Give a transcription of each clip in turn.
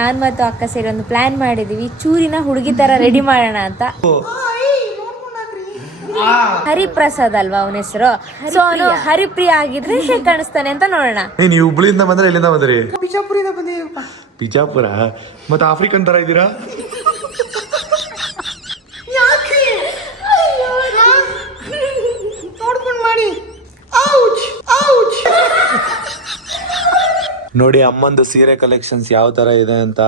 ನಾನು ಮತ್ತು ಅಕ್ಕ ಸೇರಿ ಒಂದು ಪ್ಲಾನ್ ಮಾಡಿದೀವಿ, ಚೂರಿನ ಹುಡುಗಿ ತರ ರೆಡಿ ಮಾಡೋಣ ಅಂತ. ಹರಿಪ್ರಸಾದ್ ಅಲ್ವಾ ಅವನ ಹೆಸರು, ಸೊ ಅವನು ಹರಿಪ್ರಿಯ ಆಗಿದ್ರೆ ಹೇಗೆ ಕಾಣಿಸ್ತಾನೆ ಅಂತ ನೋಡೋಣ. ನೀವು ಹುಬ್ಳಿಯಿಂದ ಬಂದ್ರೆ ಎಲ್ಲಿಂದ ಬಂದ್ರಿ? ಬಿಜಾಪುರಿಂದ ಬಂದಿದ್ದೀವಪ್ಪ. ಬಿಜಾಪುರ? ಮತ್ತೆ ಆಫ್ರಿಕನ್ ತರ ಇದ್ದೀರಾ? ನೋಡ್ಕೊಂಡು ಮಾಡಿ. ನೋಡಿ ಅಮ್ಮಂದು ಸೀರೆ ಕಲೆಕ್ಷನ್ಸ್ ಯಾವ ತರ ಇದೆ ಅಂತ.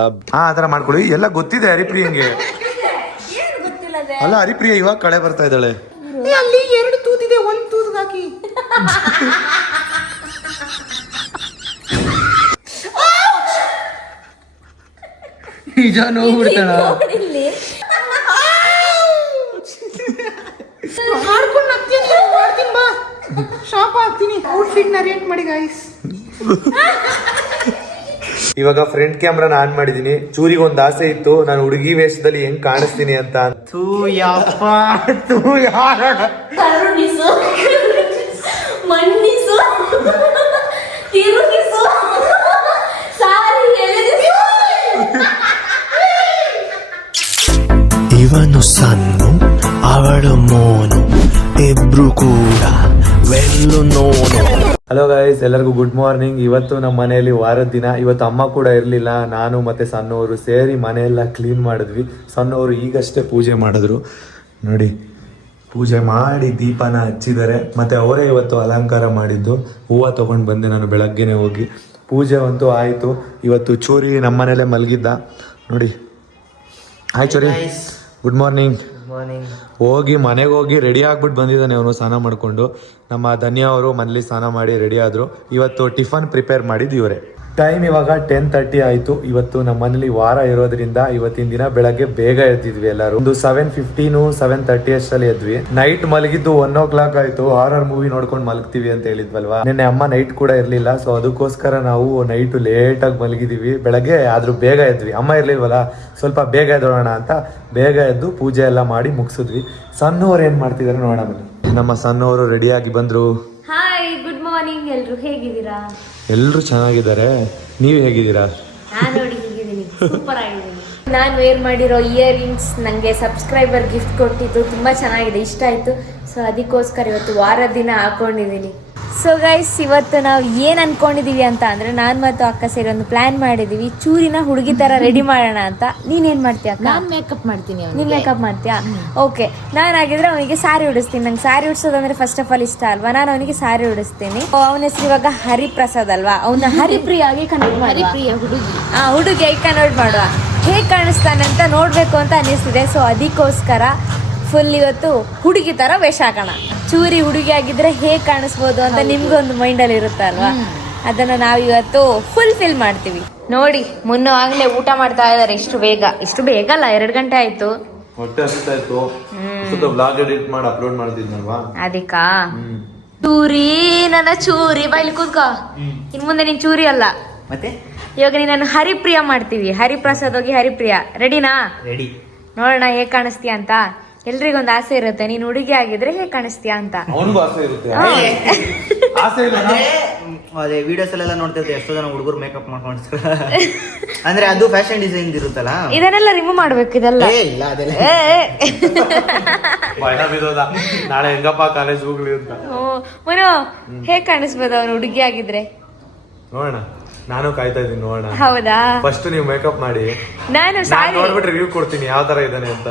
ಆತರ ಮಾಡ್ಕೊಳ್ಳಿ, ಎಲ್ಲ ಗೊತ್ತಿದೆ ಹರಿಪ್ರಿಯಂಗೆ. ಅಲ್ಲ ಹರಿಪ್ರಿಯ ಇವಾಗ ಕಳೆ ಬರ್ತಾ ಇದ್ದಾಳೆ. ಅಲ್ಲಿ 2 ತೂತಿದೆ, 1 ತೂತ್ ಹಾಕಿ. ನಿಜ ನೋವು ಬಿಡ್ತಾಳ. ಮಾಡ್ಕೊಂಡು ಮಾಡ್ತೀನಿ ಬಾ, ಶಾಪ್ ಹಾಕ್ತೀನಿ. ಔಟ್ಫಿಟ್ ನ ರೇಟ್ ಮಾಡಿ ಗೈಸ್. ಇವಾಗ ಫ್ರಂಟ್ ಕ್ಯಾಮ್ರಾನ ಆನ್ ಮಾಡಿದೀನಿ. ಚೂರಿಗೆ ಒಂದು ಆಸೆ ಇತ್ತು, ನಾನು ಹುಡುಗಿ ವೇಷದಲ್ಲಿ ಹೆಂಗ್ ಕಾಣಿಸ್ತೀನಿ ಅಂತ. ಕರುಣಿಸು, ಮನ್ನಿಸು, ತಿರುಗಿಸು, ಸಾರಿ ಎಳೆದಿಸು. ಇವನು ಸನ್ನು, ಅವಳು ಮೋನು, ಇಬ್ರು ಕೂಡ ವೆಲ್ಲು ನೋನು. ಹಲೋ ಗೈಸ್, ಎಲ್ಲರಿಗೂ ಗುಡ್ ಮಾರ್ನಿಂಗ್. ಇವತ್ತು ನಮ್ಮ ಮನೆಯಲ್ಲಿ ವಾರದ ದಿನ. ಇವತ್ತು ಅಮ್ಮ ಕೂಡ ಇರಲಿಲ್ಲ, ನಾನು ಮತ್ತೆ ಸಣ್ಣವರು ಸೇರಿ ಮನೆಯೆಲ್ಲ ಕ್ಲೀನ್ ಮಾಡಿದ್ವಿ. ಸಣ್ಣವರು ಈಗಷ್ಟೇ ಪೂಜೆ ಮಾಡಿದ್ರು. ನೋಡಿ, ಪೂಜೆ ಮಾಡಿ ದೀಪನ ಹಚ್ಚಿದ್ದಾರೆ. ಮತ್ತೆ ಅವರೇ ಇವತ್ತು ಅಲಂಕಾರ ಮಾಡಿದ್ದು. ಹೂವು ತೊಗೊಂಡು ಬಂದೆ ನಾನು ಬೆಳಗ್ಗೆನೆ ಹೋಗಿ. ಪೂಜೆ ಅಂತೂ ಆಯಿತು. ಇವತ್ತು ಚೂರಿ ನಮ್ಮ ಮನೇಲೆ ಮಲಗಿದ್ದ. ನೋಡಿ, ಹಾಯ್ ಚೂರಿ, ಗುಡ್ ಮಾರ್ನಿಂಗ್. ಮನೆಗೆ ಹೋಗಿ ರೆಡಿ ಆಗ್ಬಿಟ್ಟು ಬಂದಿದ್ದಾನೆ ಅವನು, ಸ್ನಾನ ಮಾಡಿಕೊಂಡು. ನಮ್ಮ ಧನ್ಯ ಅವರು ಮನೇಲಿ ಸ್ನಾನ ಮಾಡಿ ರೆಡಿ ಆದರು. ಇವತ್ತು ಟಿಫನ್ ಪ್ರಿಪೇರ್ ಮಾಡಿದ್ದು ಇವರೇ. ಟೈಮ್ ಇವಾಗ 10:30 ಆಯಿತು. ಇವತ್ತು ನಮ್ಮ ಮನೇಲಿ ವಾರ ಇರೋದ್ರಿಂದ ಇವತ್ತಿನ ದಿನ ಬೆಳಗ್ಗೆ ಬೇಗ ಎದ್ದಿದ್ವಿ ಎಲ್ಲರೂ. ಒಂದು 7:15 7:30 ಅಷ್ಟರಲ್ಲಿ ಎದ್ವಿ. ನೈಟ್ ಮಲಗಿದ್ದು 1 o'clock ಆಯಿತು. ಹಾರರ್ ಮೂವಿ ನೋಡ್ಕೊಂಡು ಮಲಗ್ತೀವಿ ಅಂತ ಹೇಳಿದ್ವಲ್ವಾ. ನಿನ್ನೆ ಅಮ್ಮ ನೈಟ್ ಕೂಡ ಇರಲಿಲ್ಲ, ಸೊ ಅದಕ್ಕೋಸ್ಕರ ನಾವು ನೈಟು ಲೇಟಾಗಿ ಮಲಗಿದ್ದೀವಿ. ಬೆಳಗ್ಗೆ ಆದರೂ ಬೇಗ ಎದ್ವಿ. ಅಮ್ಮ ಇರಲಿಲ್ವಲ್ಲ, ಸ್ವಲ್ಪ ಬೇಗ ಎದ್ದೋಣ ಅಂತ ಬೇಗ ಎದ್ದು ಪೂಜೆ ಎಲ್ಲ ಮಾಡಿ ಮುಗಿಸಿದ್ವಿ. ಸಣ್ಣವ್ರು ಏನು ಮಾಡ್ತಿದ್ದಾರೆ ನೋಡೋಣ ಬನ್ನಿ. ನಮ್ಮ ಸಣ್ಣವರು ರೆಡಿಯಾಗಿ ಬಂದರು. Hi, good morning. ಎಲ್ರು ಹೇಗಿದ್ದೀರಾ? ಎಲ್ಲರೂ ಚೆನ್ನಾಗಿದ್ದಾರೆ. ನೀವು ಹೇಗಿದ್ದೀರಾ? ನಾನು ನೋಡಿ ಹೇಗಿದ್ದೀನಿ, ಸೂಪರ್ ಆಗಿದ್ದೀನಿ. ನಾನು ವೇರ್ ಮಾಡಿರೋ ಇಯರಿಂಗ್ಸ್ ನನಗೆ ಸಬ್ಸ್ಕ್ರೈಬರ್ ಗಿಫ್ಟ್ ಕೊಟ್ಟಿದ್ದು, ತುಂಬ ಚೆನ್ನಾಗಿದೆ, ಇಷ್ಟ ಆಯಿತು. ಸೊ ಅದಕ್ಕೋಸ್ಕರ ಇವತ್ತು ವಾರದ ದಿನ ಹಾಕೊಂಡಿದ್ದೀನಿ. ಸೊ ಗೈಸ್, ಇವತ್ತು ನಾವು ಏನು ಅನ್ಕೊಂಡಿದೀವಿ ಅಂತ ಅಂದರೆ, ನಾನು ಮತ್ತು ಅಕ್ಕ ಸೇರಿ ಒಂದು ಪ್ಲಾನ್ ಮಾಡಿದೀವಿ, ಚೂರಿನ ಹುಡುಗಿ ಥರ ರೆಡಿ ಮಾಡೋಣ ಅಂತ. ನೀನೇನು ಮಾಡ್ತೀಯ ಅಕ್ಕ? ನಾನು ಮೇಕಪ್ ಮಾಡ್ತೀನಿ. ನೀನು ಮೇಕಪ್ ಮಾಡ್ತೀಯಾ? ಓಕೆ. ನಾನಾಗಿದ್ರೆ ಅವನಿಗೆ ಸಾರಿ ಉಡಿಸ್ತೀನಿ. ನಂಗೆ ಸಾರಿ ಉಡಿಸೋದಂದ್ರೆ ಫಸ್ಟ್ ಆಫ್ ಆಲ್ ಇಷ್ಟ ಅಲ್ವಾ. ನಾನು ಅವನಿಗೆ ಸಾರಿ ಉಡಿಸ್ತೀನಿ. ಅವನ ಹೆಸರು ಇವಾಗ ಹರಿಪ್ರಸಾದ್ ಅಲ್ವಾ, ಅವನ ಹರಿಪ್ರಿಯ ಆಗಿ ಕನ್ವರ್ಟ್ ಮಾಡುವ. ಹರಿಪ್ರಿಯ ಹುಡುಗಿಯಾಗಿ ಕನ್ವರ್ಟ್ ಮಾಡುವ. ಹೇಗೆ ಕಾಣಿಸ್ತಾನೆ ಅಂತ ನೋಡಬೇಕು ಅಂತ ಅನ್ನಿಸ್ತಿದೆ. ಸೊ ಅದಕ್ಕೋಸ್ಕರ ಫುಲ್ ಇವತ್ತು ಹುಡುಗಿ ಥರ ವೇಷ ಹಾಕೋಣ. ಚೂರಿ ಹುಡುಗಿ ಆಗಿದ್ರೆ ಹೇಗೆ ಕಾಣಿಸ್ಬೋದು ಅಂತ ನಿಮ್ಗೊಂದು ಮೈಂಡಲ್ಲಿ ಇರುತ್ತಲ್ವಾ, ಅದನ್ನು ನಾವು ಇವತ್ತು ಫುಲ್ಫಿಲ್ ಮಾಡ್ತೀವಿ. ನೋಡಿ, ಮುನ್ನವಾಗಲೇ ಊಟ ಮಾಡ್ತಾ ಇದ್ದಾರೆ. ಇಷ್ಟು ಬೇಗ ಅಲ್ಲ, 2 ಗಂಟೆ ಆಯ್ತು. ಹೊಟ್ಟೆ ಹಸಿತಾಯ್ತು. ವ್ಲಾಗ್ ಎಡಿಟ್ ಮಾಡಿ ಅಪ್ಲೋಡ್ ಮಾಡ್ತಿದ್ನಲ್ವಾ, ಅದಕ್ಕಾ. ಚೂರಿ, ನನ್ನ ಚೂರಿ ಬೈಲಿ ಕೂತ್ಕೋ. ಇನ್ ಮುಂದೆ ನೀನ್ ಚೂರಿ ಅಲ್ಲ, ಮತ್ತೆ ಇವಾಗ ನೀನು ಹರಿಪ್ರಿಯ ಮಾಡ್ತೀವಿ. ಹರಿಪ್ರಸಾದ್ ಹೋಗಿ ಹರಿಪ್ರಿಯ. ರೆಡಿನಾ? ರೆಡಿ. ನೋಡೋಣ ಹೇಗ್ ಕಾಣಿಸ್ತೀಯ ಅಂತ. ಎಲ್ರಿಗೊಂದು ಆಸೆ ಇರುತ್ತೆ, ನೀನ್ ಹುಡುಗಿ ಆಗಿದ್ರೆ ಹೇಗ್ ಕಾಣಿಸ್ತೀಯ ಅಂತ. ಅವನಿಗೂ ಆಸೆ ಇರುತ್ತೆ. ಆಸೆ ಇಲ್ಲ ಅದೇ ವಿಡಿಯೋಸ್ ಅಲ್ಲೆಲ್ಲ ನೋಡ್ತಿರ್ತೀವಿ, ಎಷ್ಟೋ ಜನ ಹುಡುಗರು ಮೇಕಪ್ ಮಾಡ್ಕೊಂಡಿರ್ತಾರೆ. ಅಂದ್ರೆ ಅದು ಫ್ಯಾಷನ್ ಡಿಸೈನ್ ಇರುತ್ತಲ್ಲ, ಇದನ್ನೆಲ್ಲ ರಿಮೂವ್ ಮಾಡ್ಬೇಕು. ಇದೆಲ್ಲ ಇಲ್ಲ, ಅದೆಲ್ಲ ಭಯ ಬಿದ್ದೋದ. ನಾಳೆ ಹೆಂಗಪ್ಪ ಕಾಲೇಜ್ ಹೋಗ್ಲಿ ಅಂತ. ಮನೋ, ಹೇಗ್ ಕಾಣಿಸ್ಬೋದು ಅವನು ಹುಡುಗಿ ಆಗಿದ್ರೆ? ನೋಡೋಣ, ನಾನು ಕಾಯ್ತಾ ಇದ್ದೀನಿ, ನೋಡೋಣ. ಹೌದಾ? ಫಸ್ಟ್ ನೀವು ಮೇಕಪ್ ಮಾಡಿ, ನಾನು ನೋಡ್ಬಿಟ್ಟು ರಿವ್ಯೂ ಕೊಡ್ತೀನಿ ಯಾವ ತರ ಇದ್ದಾನೆ ಅಂತ.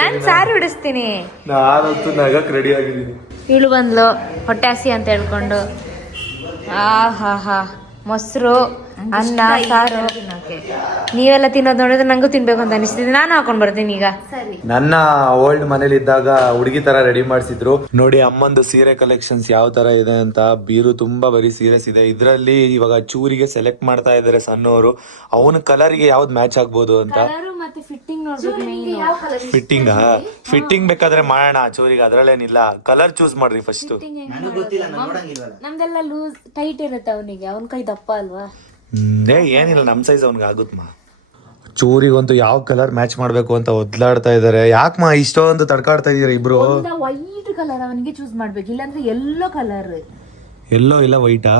ನಾನು ಸಾರಿ ಉಡಿಸ್ತೀನಿ. ನಾನಂತೂ ನಗಕ್ ರೆಡಿ ಆಗಿದ್ದೀನಿ. ಇವಳು ಬಂದ್ಲು ಹೊಟ್ಟೆ ಹಸಿ ಅಂತ ಹೇಳ್ಕೊಂಡು. ಮೊಸರು, ಅನ್ನ, ಸಾರು. ನೀವೆಲ್ಲ ತಿನ್ನೋದು ನೋಡಿದ್ರೆ ನಂಗೂ ತಿನ್ಬೇಕು ಅಂತ ಅನಿಸ್ತಿದೆ. ನಾನು ಹಾಕೊಂಡ್ ಬರ್ತೀನಿ ಈಗ. ನನ್ನ ಓಲ್ಡ್ ಮನೇಲಿ ಇದ್ದಾಗ ಹುಡುಗಿ ತರ ರೆಡಿ ಮಾಡಿಸಿದ್ರು. ನೋಡಿ ಅಮ್ಮಂದು ಸೀರೆ ಕಲೆಕ್ಷನ್ಸ್ ಯಾವ ತರ ಇದೆ ಅಂತ. ಬೀರು ತುಂಬಾ ಬರೀ ಸೀರೆಸ್ ಇದೆ. ಇದ್ರಲ್ಲಿ ಇವಾಗ ಚೂರಿಗೆ ಸೆಲೆಕ್ಟ್ ಮಾಡ್ತಾ ಇದಾರೆ ಸಣ್ಣವರು. ಅವನ ಕಲರ್ಗೆ ಯಾವ್ದು ಮ್ಯಾಚ್ ಆಗ್ಬೋದು ಅಂತ. ಫಿಟ್ಟಿಂಗ್ ಬೇಕಾದ್ರೆ ಮಾಡೋಣ ಚೂರಿಗೆ, ಅದ್ರಲ್ಲೇನಿಲ್ಲ. ಕಲರ್ ಚೂಸ್ ಮಾಡ್ರಿ ಫಸ್ಟ್. ನಮ್ದೆಲ್ಲ ಲೂಸ್ ಟೈಟ್ ಇರುತ್ತೆ, ಅವನಿಗೆ ಅವನ ಕೈ ದಪ್ಪ ಅಲ್ವಾ. ಏನಿಲ್ಲ, ನಮ್ ಸೈಜ್ ಅವ್ನಿಗೆ ಆಗುತ್ತಮ್ಮ. ಚೂರಿಗಂತೂ ಯಾವ ಕಲರ್ ಮ್ಯಾಚ್ ಮಾಡ್ಬೇಕು ಅಂತ ಒದ್ಲಾಡ್ತಾ ಇದಾರೆ. ಯಾಕಮ್ಮ ಇಷ್ಟೊಂದು ತಡ್ಕಾಡ್ತಾ ಇದೀರ ಇಬ್ರು? ವೈಟ್ ಕಲರ್ ಅವನಿಗೆ ಚೂಸ್ ಮಾಡ್ಬೇಕು, ಇಲ್ಲಾಂದ್ರೆ ಯೆಲ್ಲೋ ಕಲರ್. ಎಲ್ಲೋ ಇಲ್ಲ ವೈಟಾ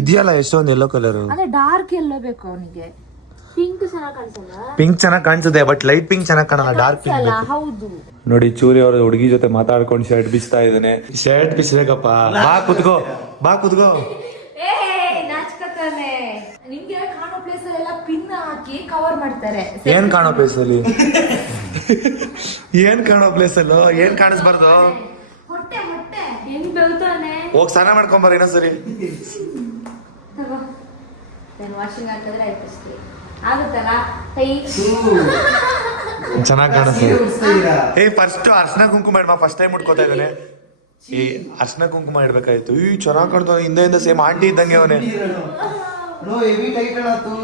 ಇದೆಯಲ್ಲ, ಎಷ್ಟೊಂದು ಎಲ್ಲೋ ಕಲರ್. ಅದೇ ಡಾರ್ಕ್ ಎಲ್ಲೋ ಬೇಕು ಅವನಿಗೆ. ಪಿಂಕ್ ಚೆನ್ನಾಗಿ ಕಾಣಿಸಲ್ಲ. ಪಿಂಕ್ ಚೆನ್ನಾಗಿ ಕಾಣಿಸುತ್ತೆ, ಬಟ್ ಲೈಟ್ ಪಿಂಕ್ ಚೆನ್ನಾಗಿ ಕಾಣಲ್ಲ, ಡಾರ್ಕ್ ಪಿಂಕ್. ಹೌದು. ನೋಡಿ ಚೂರಿ ಅವ್ರ ಹುಡುಗಿ ಜೊತೆ ಮಾತಾಡ್ಕೊಂಡು ಶರ್ಟ್ ಬಿಚ್ತಾ ಇದ್ದಾನೆ. ಶರ್ಟ್ ಬಿಚ್ಚಬೇಕಪ್ಪ, ಬಾ ಕುತ್ಕೋ, ಬಾ ಕುತ್ಕೋ. ಏ ನಾಚ್ಕತಾನೆ. ನಿಮ್ಗೆ ಕಾಣೋ ಪ್ಲೇಸ್ ಅಲ್ಲೆಲ್ಲ ಪಿನ್ ಹಾಕಿ ಕವರ್ ಮಾಡ್ತಾರೆ. ಏನ್ ಕಾಣೋ ಪ್ಲೇಸ್ ಅಲ್ಲಿ? ಏನ್ ಕಾಣೋ ಪ್ಲೇಸ್ ಅಲ್ಲೋ? ಏನ್ ಕಾಣಿಸ್ಬಾರ್ದು? ಹೊಟ್ಟೆ ಹೊಟ್ಟೆ ಹೆಂಗ್ ಬೆಳ್ತಾನೆ. ಹೋಗ್ ಸ್ನಾನ ಮಾಡ್ಕೊಂಬರ ಇನ್ನೊಂದ್ಸರಿ. ತಗೋ, ನಾನು ವಾಷಿಂಗ್ ಹಾಕಿದ್ರೆ ಆಯ್ತು ಅಷ್ಟೇ. ಆಗುತ್ತಲ್ಲ ಕೈ. ಚೆನ್ನಾಗಿ ಕಾಣಿಸ್ತದೆ. ಏ ಫಸ್ಟ್ ಅರ್ಶನ ಕುಂಕುಮ ಇಡ್ಮ, ಫಸ್ಟ್ ಟೈಮ್ ಮುಟ್ಕೋತಾ ಇದ್ದಾನೆ. ಈ ಅರ್ಶನ ಕುಂಕುಮ ಇಡ್ಬೇಕಾಯ್ತು. ಈ ಚೆನ್ನಾಗಿ ಕಾಣ್ತಾವ, ಹಿಂದೆ ಸೇಮ್ ಆಂಟಿ ಇದ್ದಂಗೆ ಅವನೇ. ನೋ ಹೆವಿ ಟೈಟ್ ಅಣ್ಣಾತು.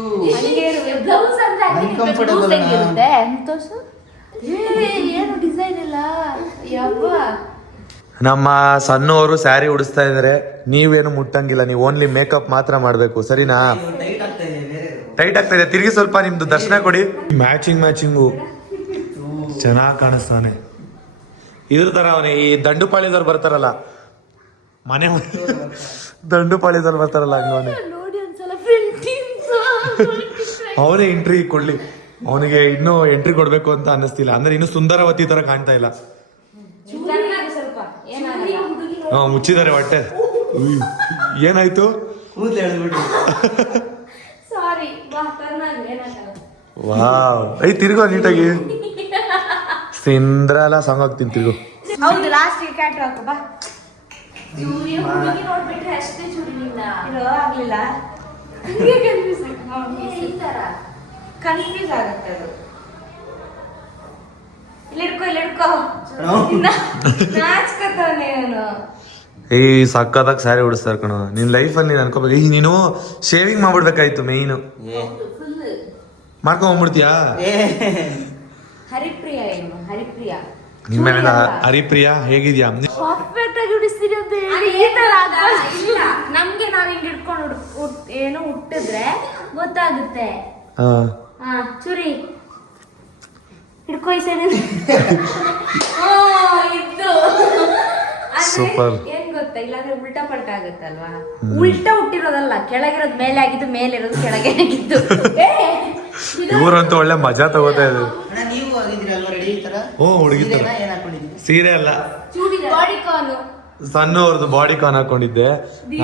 ಬ್ಲೌಸ್ ಅಂದ್ರೆ Uncomfortable ಲೂಸ್ ಹೆಂಗಿರುತ್ತೆ ತೋರ್ಸು. ಏನು ಡಿಸೈನ್ ಇಲ್ಲ ಯವ್ವ. ನಮ್ಮ ಸಣ್ಣವರು ಸ್ಯಾರಿ ಉಡಿಸ್ತಾ ಇದಾರೆ. ನೀವೇನು ಮುಟ್ಟಂಗಿಲ್ಲ, ನೀವು ಓನ್ಲಿ ಮೇಕಪ್ ಮಾತ್ರ ಮಾಡ್ಬೇಕು, ಸರಿನಾ? ಟೈಟ್ ಆಗ್ತಾ ಇದೆ, ಬೇರೆ ಟೈಟ್ ಆಗ್ತಾ ಇದೆ. ತಿರುಗಿ ಸ್ವಲ್ಪ ನಿಮ್ದು ದರ್ಶನ ಕೊಡಿ. ಮ್ಯಾಚಿಂಗು ಚೆನ್ನಾಗಿ ಕಾಣಿಸ್ತಾನೆ. ಇದ್ರ ತರ ಅವನೇ ಈ ದಂಡುಪಾಳ್ಯದವ್ರು ಬರ್ತಾರಲ್ಲ, ಮನೆ ದಂಡುಪಾಳ್ಯದವ್ರು ಬರ್ತಾರಲ್ಲ ಹಂಗವನೇ. ನೋಡಿ ಒಂದ್ಸಲ ಪ್ರಿಂಟಿಂಗ್ಸ್ ಅವನೇ ಎಂಟ್ರಿ ಕೊಡ್ಲಿ. ಅವನಿಗೆ ಇನ್ನೂ ಎಂಟ್ರಿ ಕೊಡ್ಬೇಕು ಅಂತ ಅನ್ನಿಸ್ತಿಲ್ಲ. ಅಂದ್ರೆ ಇನ್ನು ಸುಂದರವತಿ ತರ ಕಾಣ್ತಾ ಇಲ್ಲ. ಸ್ವಲ್ಪ ಏನಾಗಲ್ಲ. ಮುಚ್ಚಿದ್ದಾರೆ ಹೊಟ್ಟೆ. ಉಯ್, ಏನಾಯ್ತು? ಕೂದಲು ಎಳೆದ್ಬಿಟ್ಟು. ಸಾರಿ, ಬಾ ತರ್ನಾಗ ಏನಾಗಲ್ಲ. ವಾವ್, ಐ ತಿರ್ಗೋ ನೀಟಾಗಿ. ಸಿಂದ್ರಲ್ಲ ಸಾಂಗ್ ಆಗ್ತೀನಿ, ತಿರ್ಗು. ಹೌದು, ಲಾಸ್ಟ್ ಕ್ಯಾಟ್ ಹಾಕು ಬಾ. ಚೂರಿ ಹುಡುಗಿ ನೋಡ್ಬಿಟ್ರೆ ಅಷ್ಟೇ ಚೂರಿ ನಿನ್ನ ಇರೋ ಆಗ್ಲಿಲ್ಲ. ಈ ತರ ಕನ್ಫ್ಯೂಸ್ ಆಗುತ್ತೆ ಅದು. ಇಲ್ಲಿಡ್ಕೋ ನಾಚ್ಕತಾನೆ ಅವನು. ಏ ಸಕ್ಕತ್ತಾಗ ಸ್ಯಾರಿ ಉಡಿಸ್ತಾರೆ ಕಣೋ. ನಿನ್ ಲೈಫಲ್ಲಿ ನೀನ್ ಅನ್ಕೋಬೇಕು, ಈಗ ನೀನು ಶೇವಿಂಗ್ ಮಾಡ್ಬಿಡ್ಬೇಕಾಯ್ತು. ಮೇಯ್ನು ಮಾಡ್ಕೊಂಡ್ಬಿಡ್ತೀಯಾ? ಹರಿಪ್ರಿಯ ಏನು ಹರಿಪ್ರಿಯ ನಿಮ್ಮೇಲೆ ಹರಿಪ್ರಿಯಾ ಹೇಗಿದ್ಯಾ? ಪರ್ಫೆಕ್ಟ್ ಆಗಿ ಉಡಿಸ್ತೀರಿ ಅಂತ ಹೇಳಿ ಅದು ಈ ತರ ಇಲ್ಲ. ನಮ್ಗೆ ನಾವ್ ಹಿಂಗ್ ಹಿಡ್ಕೊಂಡು ಏನೋ ಹುಟ್ಟಿದ್ರೆ ಗೊತ್ತಾಗುತ್ತೆ. ಹಾ, ಹಾ ಚೂರಿ ಹಿಡ್ಕೊ ಈ ಸೈಡ್. ಇದ್ದು Super. ಏನ್ ಗೊತ್ತಾ, ಇಲ್ಲಾಂದ್ರೆ ಉಲ್ಟಾ ಪಲ್ಟಾ ಆಗುತ್ತಲ್ವಾ. ಉಲ್ಟಾ ಹುಟ್ಟಿರೋದಲ್ಲ, ಕೆಳಗಿರೋದ್ ಮೇಲೆ ಆಗಿದ್ದು, ಮೇಲೆ ಇರೋದು ಕೆಳಗೆ ಆಗಿದ್ದು. ಇವ್ರಂತೂ ಒಳ್ಳೆ ಮಜಾ ತಗೋತಾ ಇದ್ರು. ಅಣ್ಣ ನೀವು ಆಗಿದ್ದೀರಾ ಅಲ್ವಾ ರೆಡಿ ಈ ತರ? ಓ, ಹುಡುಗಿ ತರ. ಸೀರೆನಾ ಏನ್ ಹಾಕೊಂಡಿದ್ದೀರಿ? ಸೀರೆ ಅಲ್ಲ, ಬಾಡಿ ಕಾನು ಸಣ್ಣವ್ರದ್ದು ಬಾಡಿ ಕಾನ್ ಹಾಕೊಂಡಿದ್ದೆ.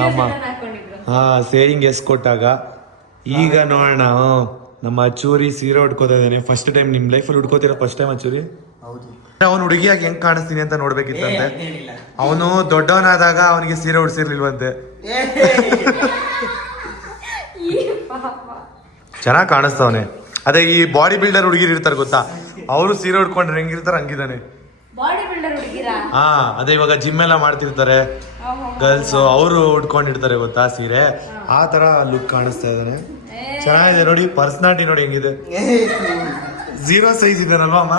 ನಮ್ಮ ಹಾಕೊಂಡಿದ್ರು. ಹಾ ಸೇಯಿಂಗ್ ಎಸ್ ಕೊಟ್ಟಾಗ. ಈಗ ನೋಡೋಣ. ನಮ್ಮ ಚೂರಿ ಸೀರೆ ಉಟ್ಕೋತಾ ಇದ್ದಾನೆ. ಫಸ್ಟ್ ಟೈಮ್ ನಿಮ್ ಲೈಫಲ್ಲಿ ಉಟ್ಕೋತಿರೋ ಫಸ್ಟ್ ಟೈಮ್ ಚೂರಿ. ಹೌದು. ಅವನು ಹುಡುಗಿಯಾಗಿ ಹೆಂಗ್ ಕಾಣಿಸ್ತೀನಿ ಅಂತ ನೋಡ್ಬೇಕಿತ್ತಂತೆ. ಏನಿಲ್ಲ. ಅವನು ದೊಡ್ಡವನಾದಾಗ ಅವನಿಗೆ ಸೀರೆ ಉಡ್ಸಿರ್ಲಿಲ್ವಂತೆ. ಚೆನ್ನಾಗ್ ಕಾಣಿಸ್ತವನೆ. ಅದೇ ಈ ಬಾಡಿ ಬಿಲ್ಡರ್ ಹುಡುಗಿರು ಇರ್ತಾರೆ ಗೊತ್ತಾ, ಅವರು ಸೀರೆ ಉಟ್ಕೊಂಡ್ರೆ ಹೆಂಗಿರ್ತಾರೆ ಹಂಗಿದಾನೆ. Body builder ಹುಡುಗಿರಾ? ಹಾ, ಅದೇ ಇವಾಗ ಜಿಮ್ ಎಲ್ಲ ಮಾಡ್ತಿರ್ತಾರೆ ಗರ್ಲ್ಸ್, ಅವರು ಉಟ್ಕೊಂಡಿರ್ತಾರೆ ಗೊತ್ತಾ ಸೀರೆ. ಆ ತರ ಲುಕ್ ಕಾಣಿಸ್ತಾ ಇದ್ದಾನೆ. ಚೆನ್ನಾಗಿದೆ ನೋಡಿ. ಪರ್ಸನಾಲಿಟಿ ನೋಡಿ ಹೆಂಗಿದೆ. 0 ಸೈಜ್ ಇದ್ದಾನಲ್ವಾ ಅಮ್ಮ?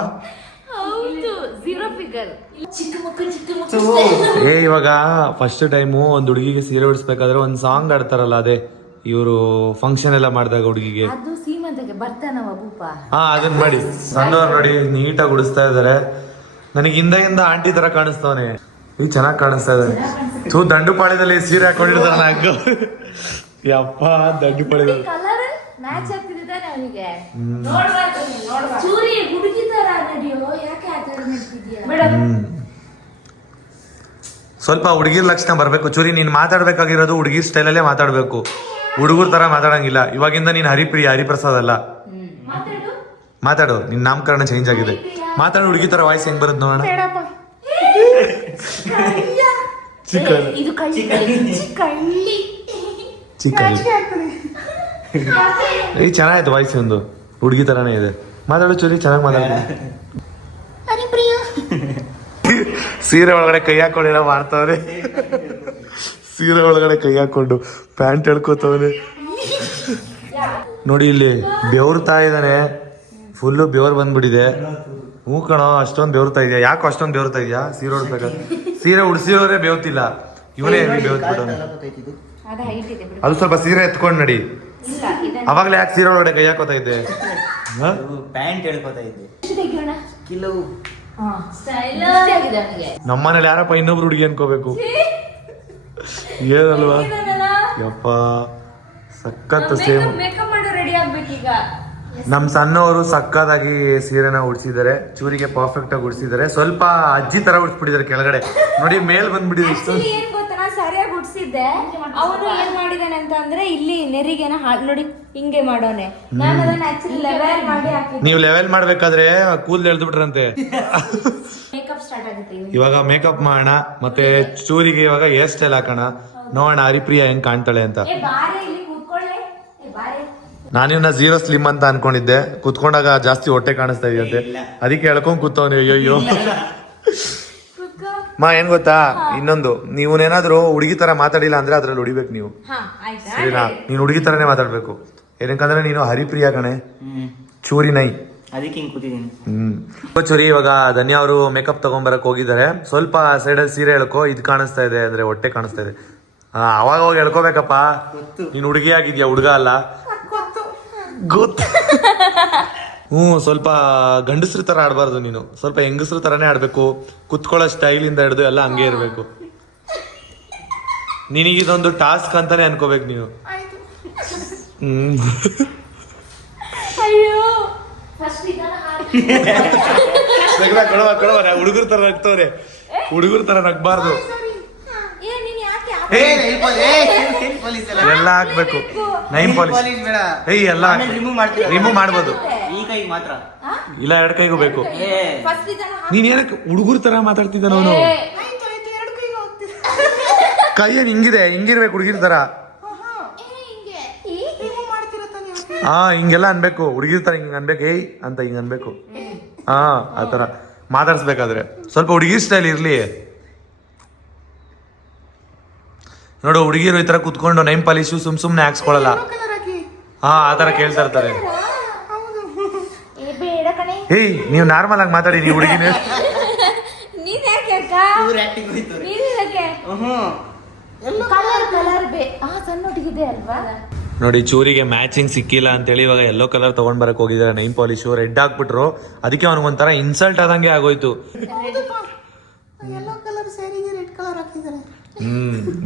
ಹೌದು, 0 ಫಿಗರ್. ಚಿಕ್ಕ ಮಕ್ಕಳು ಏ ಇವಾಗ ಫಸ್ಟ್ ಟೈಮು ಒಂದ್ ಹುಡುಗಿಗೆ ಸೀರೆ ಉಡಿಸ್ಬೇಕಾದ್ರೆ ಒಂದ್ ಸಾಂಗ್ ಆಡ್ತಾರಲ್ಲ, ಅದೇ ಇವರು ಫಂಕ್ಷನ್ ಎಲ್ಲ ಮಾಡಿದಾಗ ಹುಡುಗಿಗೆ. ಅದು ಸೀಮಂತಕ್ಕೆ ಬರ್ತಾನವ ಭೂಪ. ಹಾ, ಅದನ್ನ ಮಾಡಿ. ಸಣ್ಣವ್ರು ನೋಡಿ ನೀಟಾಗಿ ಉಡಿಸ್ತಾ ಇದಾರೆ. ನನಗೆ ಹಿಂದ ಆಂಟಿ ತರ ಕಾಣಿಸ್ತವನೆ. ಈಗ ಚೆನ್ನಾಗಿ ಕಾಣಿಸ್ತಾ ಇದ್ದಾನೆ. ದಂಡುಪಾಳ್ಯದಲ್ಲಿ ಸೀರೆ ಹಾಕೊಂಡಿರ್ತಾರ ಹಂಗ. ಯಪ್ಪ, ದಂಡುಪಾಳ್ಯದಲ್ಲಿ ಕಲರ್ ಮ್ಯಾಚ್ ಆಗ್ತಿದೆ ತಾನೆ ಅವನಿಗೆ. ಚೂರಿ ಹುಡುಗಿ ತರ ನಡೆಯೋ, ಯಾಕೆ ಆ ತರ ನಡ್ತಿದ್ಯಾ? ಸ್ವಲ್ಪ ಹುಡುಗಿರ್ ಲಕ್ಷಣ ಬರ್ಬೇಕು. ಚೂರಿ, ನೀನ್ ಮಾತಾಡ್ಬೇಕಾಗಿರೋದು ಹುಡುಗಿರ್ ಸ್ಟೈಲಲ್ಲೇ ಮಾತಾಡ್ಬೇಕು, ಹುಡುಗರ ತರ ಮಾತಾಡಂಗಿಲ್ಲ. ಇವಾಗಿಂದ ನೀನ್ ಹರಿಪ್ರಿಯ, ಹರಿಪ್ರಸಾದ್ ಅಲ್ಲ. ಮಾತಾಡು, ನಿನ್ ನಾಮಕರಣ ಚೇಂಜ್ ಆಗಿದೆ. ಮಾತಾಡು, ಹುಡುಗಿ ತರ ವಾಯ್ಸ್ ಹೆಂಗ್ ಬರುತ್ತೆ ನೋಡೋಣ. ಚಿಕ್ಕ ಇದು ಕಳ್ಳಿ ಕಳ್ಳಿ ಚಿಕ್ಕ ಈ ಚೆನ್ನಾಯ್ತು ವಾಯ್ಸ್, ಒಂದು ಹುಡುಗಿ ತರಾನೇ ಇದೆ. ಮಾತಾಡು ಚೂರಿ, ಚೆನ್ನಾಗಿ ಮಾತಾಡು. ಸೀರೆ ಒಳಗಡೆ ಕೈ ಹಾಕೊಂಡಿಲ್ಲ ಮಾಡ್ತವ್ರೆ. ಸೀರೆ ಒಳಗಡೆ ಕೈ ಹಾಕೊಂಡು ಪ್ಯಾಂಟ್ ಎಳ್ಕೋತವ್ರೆ ನೋಡಿ. ಇಲ್ಲಿ ಬೆವರ್ತಾ ಇದ್ದಾನೆ, ಫುಲ್ಲು ಬೆವರು ಬಂದ್ಬಿಟ್ಟಿದೆ. ಹೂ ಕಣೋ, ಅಷ್ಟೊಂದು ಬೆವರ್ತಾ ಇದೆಯಾ? ಯಾಕೋ ಅಷ್ಟೊಂದು ಬೆವರ್ತಾ ಇದೆಯಾ? ಸೀರೆ ಉಡ್ಬೇಕಾದ್ರೆ ಸೀರೆ ಉಡ್ಸಿರೋರೆ ಬೆವತಿಲ್ಲ, ಇವನೇ ಬೆವತ್ಬಿಟ್ಟು. ಅದು ಹೈಟ್ ಇದೆ ಬಿಡು. ಅದು ಸ್ವಲ್ಪ ಸೀರೆ ಎತ್ಕೊಂಡು ನಡಿ. ಇಲ್ಲ ಇದನ್ನ ಅವಾಗ್ಲೇ ಯಾಕೆ ಸೀರೆ ಒಳಗಡೆ ಕೈ ಹಾಕೋತಾ ಇದ್ದೆ? ಪ್ಯಾಂಟ್ ಹೇಳ್ಕೊತಾ ಇದ್ದೆ. ಕಿಲೋ ಸ್ಟೈಲ್ ಆಗಿದೆ ಅವನಿಗೆ. ನಮ್ಮನೇಲಿ ಯಾರಪ್ಪ ಇನ್ನೊಬ್ರು ಹುಡುಗಿ ಅನ್ಕೋಬೇಕು ಏನಲ್ವಾ? ಯಪ್ಪ ಸಖತ್ ಸೇಮ್. ಮೇಕಪ್ ಮಾಡೋ ರೆಡಿ ಆಗ್ಬೇಕೀಗ. ನಮ್ ಸಣ್ಣವರು ಸಕ್ಕದಾಗಿ ಸೀರೆನ ಉಡ್ಸಿದ್ದಾರೆ, ಚೂರಿಗೆ ಪರ್ಫೆಕ್ಟ್ ಆಗಿ ಉಡ್ಸಿದ್ದಾರೆ. ಸ್ವಲ್ಪ ಅಜ್ಜಿ ತರ ಉಡ್ಸ್ಬಿಟ್ಟಿದ್ದಾರೆ ಕೆಳಗಡೆ ನೋಡಿ, ಮೇಲ್ ಬಂದ್ಬಿಟ್ಟಿದೆ ಇಷ್ಟು. Actually ಏನ್ ಗೊತ್ತಾ, ನಾನ್ ಸರಿಯಾಗಿ ಉಡ್ಸಿದ್ದೆ. ಅವನು ಏನ್ ಮಾಡಿದಾನೆ ಅಂತ ಅಂದ್ರೆ ಇಲ್ಲಿ ನೆರಿಗೆನ ನೋಡಿ ಹಿಂಗೆ ಮಾಡೋನೆ. ನಾನು ಅದನ್ನ ಆಕ್ಚುಲಿ ಲೆವೆಲ್ ಮಾಡಿ ಹಾಕಿದ್ದೆ. ನೀವು ಲೆವೆಲ್ ಮಾಡ್ಬೇಕಾದ್ರೆ ಕೂದಲು ಎಳ್ದು ಬಿಟ್ರಂತೆ. ಮೇಕಪ್ ಸ್ಟಾರ್ಟ್ ಆಗುತ್ತೆ ಇವಾಗ ಮೇಕಪ್ ಮಾಡೋಣ, ಮತ್ತೆ ಚೂರಿಗೆ ಇವಾಗ ಹೇರ್ ಸ್ಟೈಲ್ ಹಾಕೋಣ. ನೋಡೋಣ ಹರಿಪ್ರಿಯಾ ಹೆಂಗ್ ಕಾಣ್ತಾಳೆ ಅಂತ. ಏ ಬಾರೆ ಇಲ್ಲಿ ಕೂತ್ಕೊಳ್ಳೆ. ಏ ಬಾರೆ. ನಾನಿವ್ನ ಝೀರೋ ಸ್ಲಿಮ್ ಅಂತ ಅನ್ಕೊಂಡಿದ್ದೆ, ಕುತ್ಕೊಂಡಾಗ ಜಾಸ್ತಿ ಹೊಟ್ಟೆ ಕಾಣಿಸ್ತಾ ಇದೆಯಂತೆ, ಅದಕ್ಕೆ ಹೇಳ್ಕೊಂಡ್ ಕೂತವ್ನಿ. ಅಯ್ಯೋ ಮಾ ಏನ್ ಗೊತ್ತಾ, ಇನ್ನೊಂದು ನೀವನೇನಾದ್ರು ಹುಡುಗಿ ತರ ಮಾತಾಡಿಲ್ಲ ಅಂದ್ರೆ ಅದ್ರಲ್ಲಿ ಹೊಡಿಬೇಕು ನೀವು, ಹಾ ಆಯ್ತಾ? ಸರಿನಾ? ನೀನ್ ಹುಡುಗಿ ತರನೇ ಮಾತಾಡ್ಬೇಕು, ಏನಕ್ಕಂದ್ರೆ ನೀನು ಹರಿಪ್ರಿಯಾ ಕಣೆ, ಚೂರಿ ನೈ. ಅದಕ್ಕೆ ಹಿಂಗ್ ಕೂತಿದ್ದೀನಿ. ಚೂರಿ ಇವಾಗ ಧನ್ಯ ಅವರು ಮೇಕಪ್ ತಗೊಂಬರಕ್ ಹೋಗಿದ್ದಾರೆ. ಸ್ವಲ್ಪ ಸೈಡಲ್ಲಿ ಸೀರೆ ಹೇಳ್ಕೊ, ಇದು ಕಾಣಿಸ್ತಾ ಇದೆ ಅಂದ್ರೆ ಹೊಟ್ಟೆ ಕಾಣಿಸ್ತಾ ಇದೆ. ಅವಾಗ ಹೋಗಿ ಹೇಳ್ಕೋಬೇಕಪ್ಪ, ನೀನ್ ಹುಡುಗಿ ಆಗಿದ್ಯಾ, ಹುಡುಗ ಅಲ್ಲ. ಗೊತ್ತು. ಸ್ವಲ್ಪ ಗಂಡಸ್ರ ತರ ಆಡ್ಬಾರ್ದು ನೀನು, ಸ್ವಲ್ಪ ಹೆಂಗಸ್ರ ತರಾನೇ ಆಡ್ಬೇಕು. ಕುತ್ಕೊಳ್ಳೋ ಸ್ಟೈಲ್ ಇಂದ ಹಿಡಿದು ಎಲ್ಲ ಹಂಗೆ ಇರ್ಬೇಕು. ನಿನಗಿದೊಂದು ಟಾಸ್ಕ್ ಅಂತಾನೆ ಅನ್ಕೋಬೇಕು ನೀನು. ಅಯ್ಯೋ ಹುಡುಗರ ತರ ನಗ್ತವ್ರೆ, ಹುಡುಗರ ತರ ನಗ್ಬಾರ್ದು, ಏ ನೀನ್ ಯಾಕೆ ಎಲ್ಲ ಹಾಕ್ಬೇಕು. ನೈಮ್ ಪಾಲಿಶ್ ಏಯ್ ಎಲ್ಲ ರಿಮೂವ್ ಮಾಡ್ಬೋದು. ಈ ಕೈ ಮಾತ್ರ ಇಲ್ಲ, ಎರಡ್ ಕೈಗೂ ಬೇಕು. ಫಸ್ಟ್ ಇದನ್ನ ನೀನ್ ಏನಕ್ಕೆ ಹುಡುಗರ ತರ ಮಾತಾಡ್ತಿದ್ದ? ಅವನು ಕೈಯೇನ್ ಹಿಂಗಿದೆ, ಹಿಂಗಿರ್ಬೇಕು ಹುಡುಗಿರ್ ತರ. ಹಿಂಗೆಲ್ಲ ಅನ್ಬೇಕು, ಹುಡುಗಿರ್ ತರ ಹಿಂಗ್ ಅನ್ಬೇಕು. ಏಯ್ ಅಂತ ಹಿಂಗ್ ಅನ್ಬೇಕು. ಆತರ ಮಾತಾಡ್ಸ್ಬೇಕಾದ್ರೆ ಸ್ವಲ್ಪ ಹುಡುಗಿ ಸ್ಟೈಲ್ ಇರ್ಲಿ. ನೋಡು, ಹುಡುಗಿರು ಈ ತರ ಕುತ್ಕೊಂಡು ನೈಮ್ ಪಾಲಿಶು ಸುಮ್ನೆ ಹಾಕ್ಸ್ಕೊಳಲ್ಲ. ಆತರ ಕೇಳ್ತಾ ಇರ್ತಾರೆ. ಬೇಡ ಕಣೆ. ಏಯ್ ನೀವು ನಾರ್ಮಲ್ ಆಗಿ ಮಾತಾಡಿ, ನೀವು ಹುಡುಗಿನ. ನೀನ್ ಯಾಕೆ ಅಕ್ಕ? ಆಕ್ಟಿಂಗ್ ಹೋಯ್ತು. ನೀನ್ ಯಾಕೆ? ಕಲರ್ ಸಣ್ಣ ಹುಡುಗಿದೆ ಅಲ್ವಾ? ನೋಡಿ, ಚೂರಿಗೆ ಮ್ಯಾಚಿಂಗ್ ಸಿಕ್ಕಿಲ್ಲ ಅಂತೇಳಿ ಇವಾಗ ಯೆಲ್ಲೋ ಕಲರ್ ತಗೊಂಡ್ ಬರಕ್ ಹೋಗಿದ್ದಾರೆ. ನೈಮ್ ಪಾಲಿಶು ರೆಡ್ ಹಾಕ್ಬಿಟ್ರು, ಅದಕ್ಕೆ ಅವ್ನಿಗೊಂಥರ ಇನ್ಸಲ್ಟ್ ಆದಂಗೆ ಆಗೋಯ್ತು.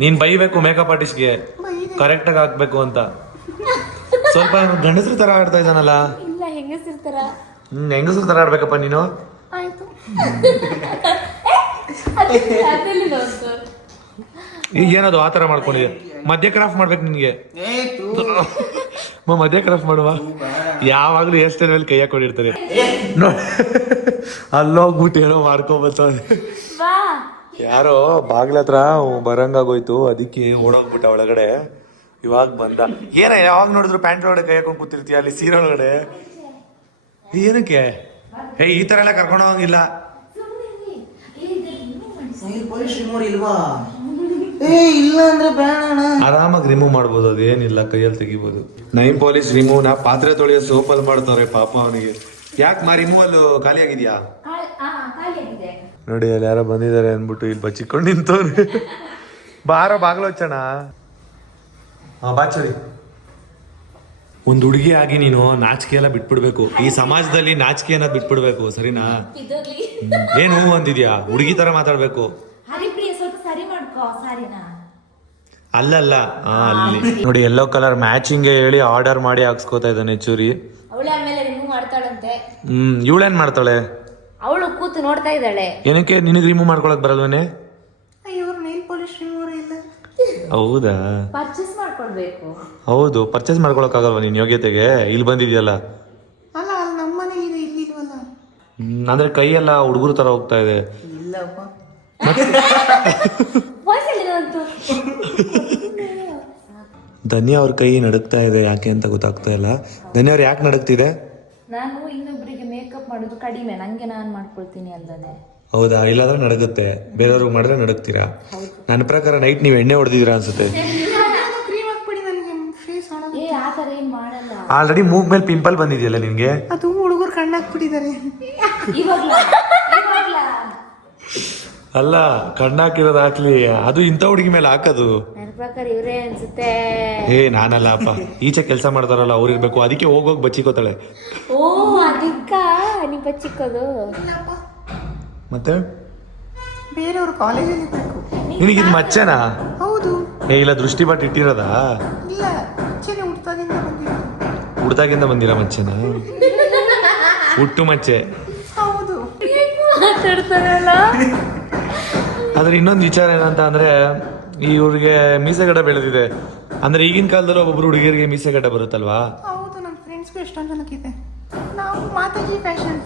ನೀನ್ ಬೈಬೇಕು ಮೇಕಪ್ ಆರ್ಟಿಸ್ಟ್ಗೆ, ಕರೆಕ್ಟ್ ಆಗಿ ಹಾಕ್ಬೇಕು ಅಂತ. ಸ್ವಲ್ಪ ಗಂಡಸ್ರ ತರ ಆಡ್ತಾ ಇದ್ದಾನಲ್ಲ. ಇಲ್ಲ, ಹೆಂಗಸಿರ್ತಾರ. ಹೆಂಗಸ್ರ ತರ ಆಡ್ಬೇಕಪ್ಪ ನೀನು. ಈಗ ಏನದು ಆತರ ಮಾಡ್ಕೊಂಡಿದೆ. ಮಧ್ಯ ಕ್ರಾಫ್ಟ್ ಮಾಡ್ಬೇಕು ನಿನ್ಗೆ. ಮಧ್ಯ ಕ್ರಾಫ್ಟ್ ಮಾಡುವ. ಯಾವಾಗ್ಲೂ ಹೇರ್ ಸ್ಟೈಲ್ ಮೇಲೆ ಕೈ ಹಾಕೊಂಡಿರ್ತಾರೆ. ಅಲ್ಲೋಗ್ಬಿಟ್ಟು ಏನೋ ಮಾಡ್ಕೊಂಬರ್ತಾರೆ. ಯಾರೋ ಬಾಗ್ಲ ಹತ್ರ ಬರಂಗಾಗೋಯ್ತು, ಅದಕ್ಕೆ ಓಡೋಗ್ಬಿಟ್ಟ ಒಳಗಡೆ. ಇವಾಗ ಬಂದ. ಏನ ಯಾವಾಗ ನೋಡಿದ್ರು ಪ್ಯಾಂಟ್ ಒಳಗಡೆ ಕೈ ಹಾಕೊಂಡ್ ಕೂತಿರ್ತೀಯ, ಅಲ್ಲಿ ಸೀರೆ ಒಳಗಡೆ ಏನಕ್ಕೆ? ಈ ತರ ಎಲ್ಲ ಕರ್ಕೊಂಡು ಹೋಗಿಲ್ಲ. ಇಲ್ಲ ಅಂದ್ರೆ ಬೇಡ, ಆರಾಮಾಗಿ ರಿಮೂವ್ ಮಾಡ್ಬೋದು, ಅದೇನಿಲ್ಲ, ಕೈಯಲ್ಲಿ ತೆಗಿಬೋದು. ನೈಮ್ ಪಾಲಿಶ್ ರಿಮೂವ್ ನ ಪಾತ್ರೆ ತೊಳೆಯೋ ಸೋಪಲ್ಲಿ ಮಾಡ್ತಾರೆ ಪಾಪ ಅವನಿಗೆ. ಯಾಕೆ ರಿಮೂವಲ್ ಖಾಲಿ ಆಗಿದ್ಯಾ? ನೋಡಿ, ಅಲ್ಲಿ ಯಾರೋ ಬಂದಿದ್ದಾರೆ ಅನ್ಬಿಟ್ಟು ಇಲ್ಲಿ ಬಚ್ಚಿಕೊಂಡು ನಿಂತವ್ರೆ. ಬಾರೋ ಬಾಗ್ಲು ಹಚ್ಚೋಣ. ಬಾಚರಿ. ಒಂದ್ ಹುಡುಗಿ ಆಗಿ ನೀನು ನಾಚಿಕೆ ಎಲ್ಲ ಬಿಟ್ಬಿಡ್ಬೇಕು. ಈ ಸಮಾಜದಲ್ಲಿ ನಾಚಿಕೆ ಅನ್ನೋದು ಬಿಟ್ಬಿಡ್ಬೇಕು, ಸರಿನಾ? ಏನು ಅಂತಿದ್ಯಾ? ಹುಡುಗಿ ತರ ಮಾತಾಡ್ಬೇಕು. ಅಲ್ಲಲ್ಲ, ಅಲ್ಲಿ ನೋಡಿ, ಯೆಲ್ಲೋ ಕಲರ್ ಮ್ಯಾಚಿಂಗ್ ಹೇಳಿ ಆರ್ಡರ್ ಮಾಡಿ ಹಾಕ್ಸ್ಕೊತಾ ಇದ್ದಾನೆ ಚೂರಿ. ಅವಳೆ ಆಮೇಲೆ ರಿಮೂವ್ ಮಾಡ್ತಾಳಂತೆ. ಇವಳೇನ್ ಮಾಡ್ತಾಳೆ? ಅವಳು ಕೂತು ನೋಡ್ತಾ ಇದ್ದಾಳೆ. ಏನಕ್ಕೆ ನಿನಗೆ ರಿಮೂವ್ ಮಾಡ್ಕೊಳಕ್ ಬರಲ್ವೇನೆ? ಹೌದಾ? ಪರ್ಚೇಸ್ ಮಾಡ್ಕೊಳ್ಬೇಕು. ಹೌದು, ಪರ್ಚೇಸ್ ಮಾಡ್ಕೊಳಕ್ ಆಗಲ್ವಾ ನಿನ್ ಯೋಗ್ಯತೆಗೆ? ಇಲ್ಲಿ ಬಂದಿದ್ಯಲ್ಲ. ಅಂದ್ರೆ ಕೈ ಎಲ್ಲ ಹುಡುಗರು ತರ ಹೋಗ್ತಾ ಇದೆ. ಧನ್ಯ ಅವ್ರ ಕೈ ನಡುಕ್ತಾ ಇದೆ, ಯಾಕೆ ಅಂತ ಗೊತ್ತಾಗ್ತಾ ಇಲ್ಲ. ಧನ್ಯ ಅವ್ರು ಯಾಕೆ ನಡುಕ್ತಿದೆ? ನಾನು ಇನ್ನೊಬ್ರಿಗೆ ಮೇಕಪ್ ಮಾಡೋದು ಕಡಿಮೆ, ನಂಗೆ ನಾನ್ ಮಾಡ್ಕೊಳ್ತೀನಿ ಅಲ್ಲದೆ. ಹೌದಾ? ಇಲ್ಲಾಂದ್ರೆ ನಡಗುತ್ತೆ, ಬೇರೆಯವ್ರಿಗೆ ಮಾಡಿದ್ರೆ ನಡುಕ್ತೀರಾ. ನನ್ನ ಪ್ರಕಾರ ನೈಟ್ ನೀವು ಎಣ್ಣೆ ಹೊಡೆದಿದ್ದೀರಾ ಅನ್ಸುತ್ತೆ. ಆಲ್ರೆಡಿ ಮೂಗ್ ಮೇಲೆ ಪಿಂಪಲ್ ಬಂದಿದೆಯಲ್ಲ ನಿನ್ಗೆ. ಅದು ಹುಡುಗರು ಕಣ್ಣಾಕ್ಬಿಟ್ಟಿದ್ದಾರೆ. ಅಲ್ಲ, ಕಣ್ಣಾಕಿರೋದು ಹಾಕ್ಲಿ, ಅದು ಇಂಥ ಹುಡುಗಿ ಮೇಲೆ ಹಾಕೋದು. ನನ್ನ ಪ್ರಕಾರ ಇವ್ರೇ ಅನ್ಸುತ್ತೆ. ನಾನಲ್ಲ ಅಪ್ಪ, ಈಚೆ ಕೆಲಸ ಮಾಡ್ತಾರಲ್ಲ ಅವ್ರಿರ್ಬೇಕು. ಅದಕ್ಕೆ ಹೋಗೋಗಿ ಬಚ್ಚಿಕೋತಾಳೆ. ಓ, ಅದಕ್ಕ ನೀ ಬಚ್ಚಿಕೋದು. ಮತ್ತೆ ಬೇರೆಯವ್ರು ಕಾಲೇಜಲ್ಲಿ ಇರ್ಬೇಕು. ನಿನಗಿದ್ ಮಚ್ಚೆನಾ? ಹೌದು. ಇಲ್ಲ, ದೃಷ್ಟಿ ಬಟ್ ಇಟ್ಟಿರೋದಾ? ಇಲ್ಲ, ಮಚ್ಚೆನೆ ಹುಡ್ತಾದಿಂದ ಬಂದಿರೋದು. ಹುಡ್ದಾಗಿಂದ ಬಂದಿಲ್ಲ ಮಚ್ಚೆನ ಹುಟ್ಟು ಮಚ್ಚೆ. ಮಾತಾಡ್ತಾರಲ್ಲ. ಆದ್ರೆ ಇನ್ನೊಂದು ವಿಚಾರ ಏನಂತ ಅಂದ್ರೆ ಇವ್ರಿಗೆ ಮೀಸೆಗಡ್ಡ ಬೆಳೆದಿದೆ. ಅಂದ್ರೆ ಈಗಿನ ಕಾಲದಲ್ಲಿ ಒಬ್ಬೊಬ್ರು ಹುಡುಗಿಯರಿಗೆ ಮೀಸೆಗಡ್ಡ ಬರುತ್ತಲ್ವಾ? ಹೌದು, ನನ್ನ ಫ್ರೆಂಡ್ಸ್ಗೂ ಎಷ್ಟೊಂದು ಜನಕ್ಕಿದೆ. ನಾವು ಮಾತಾಜಿ ಫ್ಯಾಷನ್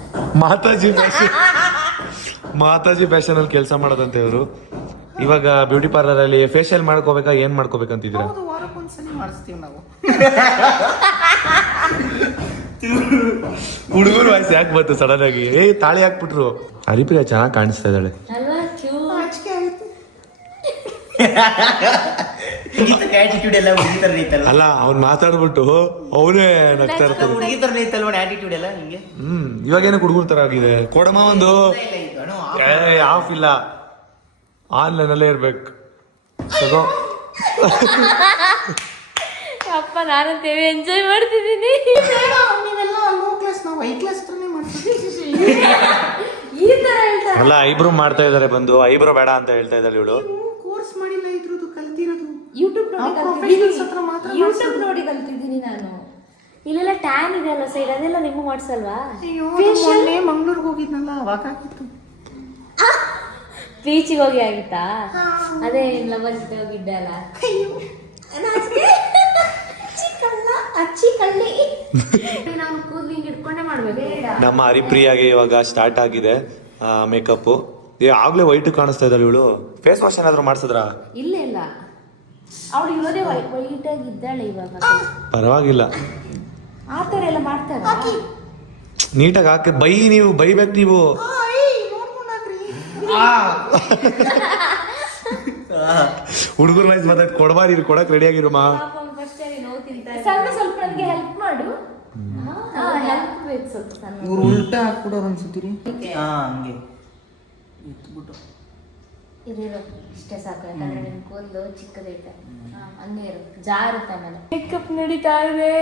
ಮಾತಾಜಿ ಫ್ಯಾಷನ್ ಅಲ್ಲಿ ಕೆಲಸ ಮಾಡೋದಂತೆ ಇವರು. ಇವಾಗ ಬ್ಯೂಟಿ ಪಾರ್ಲರ್ ಅಲ್ಲಿ ಫೇಶಿಯಲ್ ಮಾಡ್ಕೋಬೇಕಾ ಏನ್ ಮಾಡ್ಕೋಬೇಕಂತಿದ್ದೀರಾ? ವಾರಕ್ಕೊಂದ್ಸಲಿ ಮಾಡಿಸ್ತೀವಿ ನಾವು. ಹುಡುಗರು ವಾಯ್ಸ್ ಯಾಕೆ ಬಂತು ಸಡನ್ ಆಗಿ? ತಾಳಿ ಹಾಕ್ಬಿಟ್ರು. ಹರಿಪ್ರಿಯಾ ಚೆನ್ನಾಗಿ ಕಾಣಿಸ್ತಾ ಇದ್ದಾಳೆ. ಅಲ್ವಾ ನಾಚಿಕೆ ಆಗುತ್ತೆ. ಆಟಿಟ್ಯೂಡ್ ಎಲ್ಲ ಹುಡುಗಿ ತರ ಐತಲ್ಲ. ಅಲ್ಲ ಅವ್ನ್ ಮಾತಾಡ್ಬಿಟ್ಟು ಅವನೇ ನಗ್ತಾ ಇರ್ತಾರೆ. ಹುಡುಗಿ ತರ ಐತಲ್ವ ಆಟಿಟ್ಯೂಡ್ ಎಲ್ಲ ಹಿಂಗೆ. ಇವಾಗ ಏನಕ್ಕೆ ಹುಡುಗರ ತರ ಆಗಿದೆ? ಕೊಡಮ ಒಂದು ಆಫ್ ಇಲ್ಲ, ಆನ್ಲೈನ್ ಅಲ್ಲೇ ಇರ್ಬೇಕು. ತಗೋ. ಅಪ್ಪ ನಾನಂತೇವೆ ಎಂಜಾಯ್ ಮಾಡ್ತಿದ್ದೀನಿ. ನೀವೆಲ್ಲ ಲೋ ಕ್ಲಾಸ್, ನಾವು ಹೈ ಕ್ಲಾಸ್ ಹತ್ರನೇ ಮಾಡ್ತೀವಿ. ಈ ತರ ಹೇಳ್ತಾರೆ. ಅಲ್ಲ ಐಬ್ರೋ ಮಾಡ್ತಾ ಇದಾರೆ ಬಂದು. ಐಬ್ರೋ ಬೇಡ ಅಂತ ಹೇಳ್ತಾ ಇದ್ದಾಳೆ ಇವಳು. ಕೋರ್ಸ್ ಮಾಡಿಲ್ಲ, ಇದ್ರದ್ದು ಕಲ್ತಿರೋದು ಯೂಟ್ಯೂಬ್ ನೋಡಿ professionals ಹತ್ರ ಮಾತ್ರ ಯೂಟ್ಯೂಬ್ ನೋಡಿ ಕಲ್ತಿದ್ದೀನಿ ನಾನು. ಇಲ್ಲೆಲ್ಲ ಟ್ಯಾನ್ ಇದೆ ಅಲ್ಲ ಸೈಡ್, ಅದೆಲ್ಲ ನಿಮ್ಗೆ ಮಾಡ್ಸಲ್ವಾ? ಮೊನ್ನೆ ಮಂಗ್ಳೂರ್ಗೆ ಹೋಗಿದ್ನಲ್ಲ ಅವಾಗ ಆಗಿತ್ತು. ಬೀಚಿಗೆ ಹೋಗಿ ಆಗಿತ್ತಾ? ಅದೇ ಇಲ್ಲ ಮಜ್ಜಿಗೆ ಹೋಗಿದ್ದೆ ಅಲ್ಲ. ಅಚ್ಚಿ ಕಳ್ಳಿ ನಾನು ಕೂದಲು ಹಿಂಗೆ ಇಟ್ಕೊಂಡೇ ಮಾಡ್ಬೇಕು. ನಮ್ಮ ಹರಿಪ್ರಿಯಾಗೆ ಇವಾಗ ಸ್ಟಾರ್ಟ್ ಆಗಿದೆ ಮೇಕಪ್. ಆಗ್ಲೇ ವೈಟ್ ಕಾಣಿಸ್ತಾ ಇದ್ದಾಳೆ ಇವಳು. ಫೇಸ್ ವಾಶ್ ಏನಾದ್ರು ಮಾಡ್ಸಿದ್ರ? ಇಲ್ಲ ಇಲ್ಲ, ಅವಳು ಇರೋದೇ ವೈಟ್ ಆಗಿ ಇದ್ದಾಳೆ ಇವಾಗ. ಪರವಾಗಿಲ್ಲ, ಆ ಥರ ಎಲ್ಲ ಮಾಡ್ತಾರ. ನೀಟಾಗಿ ಹಾಕಿ ನೀವು ಬೈಬೇಕು ನೀವು. ಹುಡುಗರ ವಯಸ್ಸು ಮಾತಾಡಿ ಕೊಡಬಾರಿ, ಕೊಡಕ್ ರೆಡಿ ಆಗಿರಮ್ಮ. ಸಣ್ಣ ಸ್ವಲ್ಪ ನನಗೆ ಹೆಲ್ಪ್ ಮಾಡು. ಹೆಲ್ಪ್ ಬೇಕು ಸ್ವಲ್ಪ ಸಣ್ಣ. ಇವ್ರು ಉಲ್ಟಾ ಹಾಕ್ಬಿಡೋರು ಅನ್ಸುತ್ತೀರಿ. ಹಂಗೆ ಇಟ್ಬಿಟ್ಟು ಇರೋ ಇಷ್ಟೇ ಸಾಕು, ಯಾಕಂದ್ರೆ ನಿನ್ ಕೂದಲು ಚಿಕ್ಕದೈತೆ. ಹಂಗೆ ಇರು, ಜಾರುತ್ತೆ. ಆಮೇಲೆ ಮೇಕಪ್ ನಡೀತಾ ಇದೆ.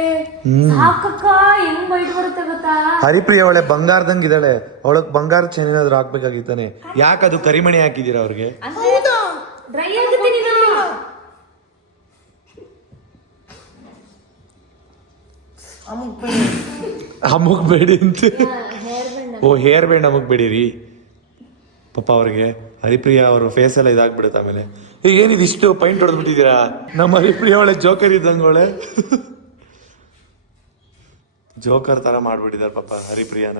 ಸಾಕಕ್ಕ ಹೆಂಗ್ ಬೈಟ್ ಬರುತ್ತೆ ಗೊತ್ತಾ? ಹರಿಪ್ರಿಯ ಅವಳೆ ಬಂಗಾರದಂಗ್ ಇದ್ದಾಳೆ. ಅವಳಗ್ ಬಂಗಾರ ಚೈನ್ ಏನಾದ್ರು ಹಾಕ್ಬೇಕಾಗಿತ್ತಾನೆ. ಯಾಕೆ ಅದು ಕರಿಮಣಿ ಹಾಕಿದೀರಾ ಅವ್ರಿಗೆ? ಡ್ರೈ ಆಗುತ್ತೆ. ನೀನು ಅಮ್ಮಗ್ ಬೇಡಿ ಅಂತ. ಹೇರ್ ಬ್ಯಾಂಡ್ ಓ ಹೇರ್ ಬ್ಯಾಂಡ್ ಅಮ್ಮಗ್ ಬೇಡಿರಿ ಪಾಪ ಅವ್ರಿಗೆ. ಹರಿಪ್ರಿಯಾ ಅವ್ರ ಫೇಸ್ ಎಲ್ಲ ಇದಾಗ್ಬಿಡುತ್ತೆ ಆಮೇಲೆ. ಈಗ ಏನಿದು ಇಷ್ಟು ಪೈಂಟ್ ಹೊಡೆದ್ಬಿಟ್ಟಿದ್ದೀರಾ? ನಮ್ಮ ಹರಿಪ್ರಿಯಾ ಅವಳೆ ಜೋಕರ್ ಇದ್ದಂಗೆ ಜೋಕರ್ ತರ ಮಾಡ್ಬಿಟ್ಟಿದಾರೆ ಪಾಪ ಹರಿಪ್ರಿಯಾನ.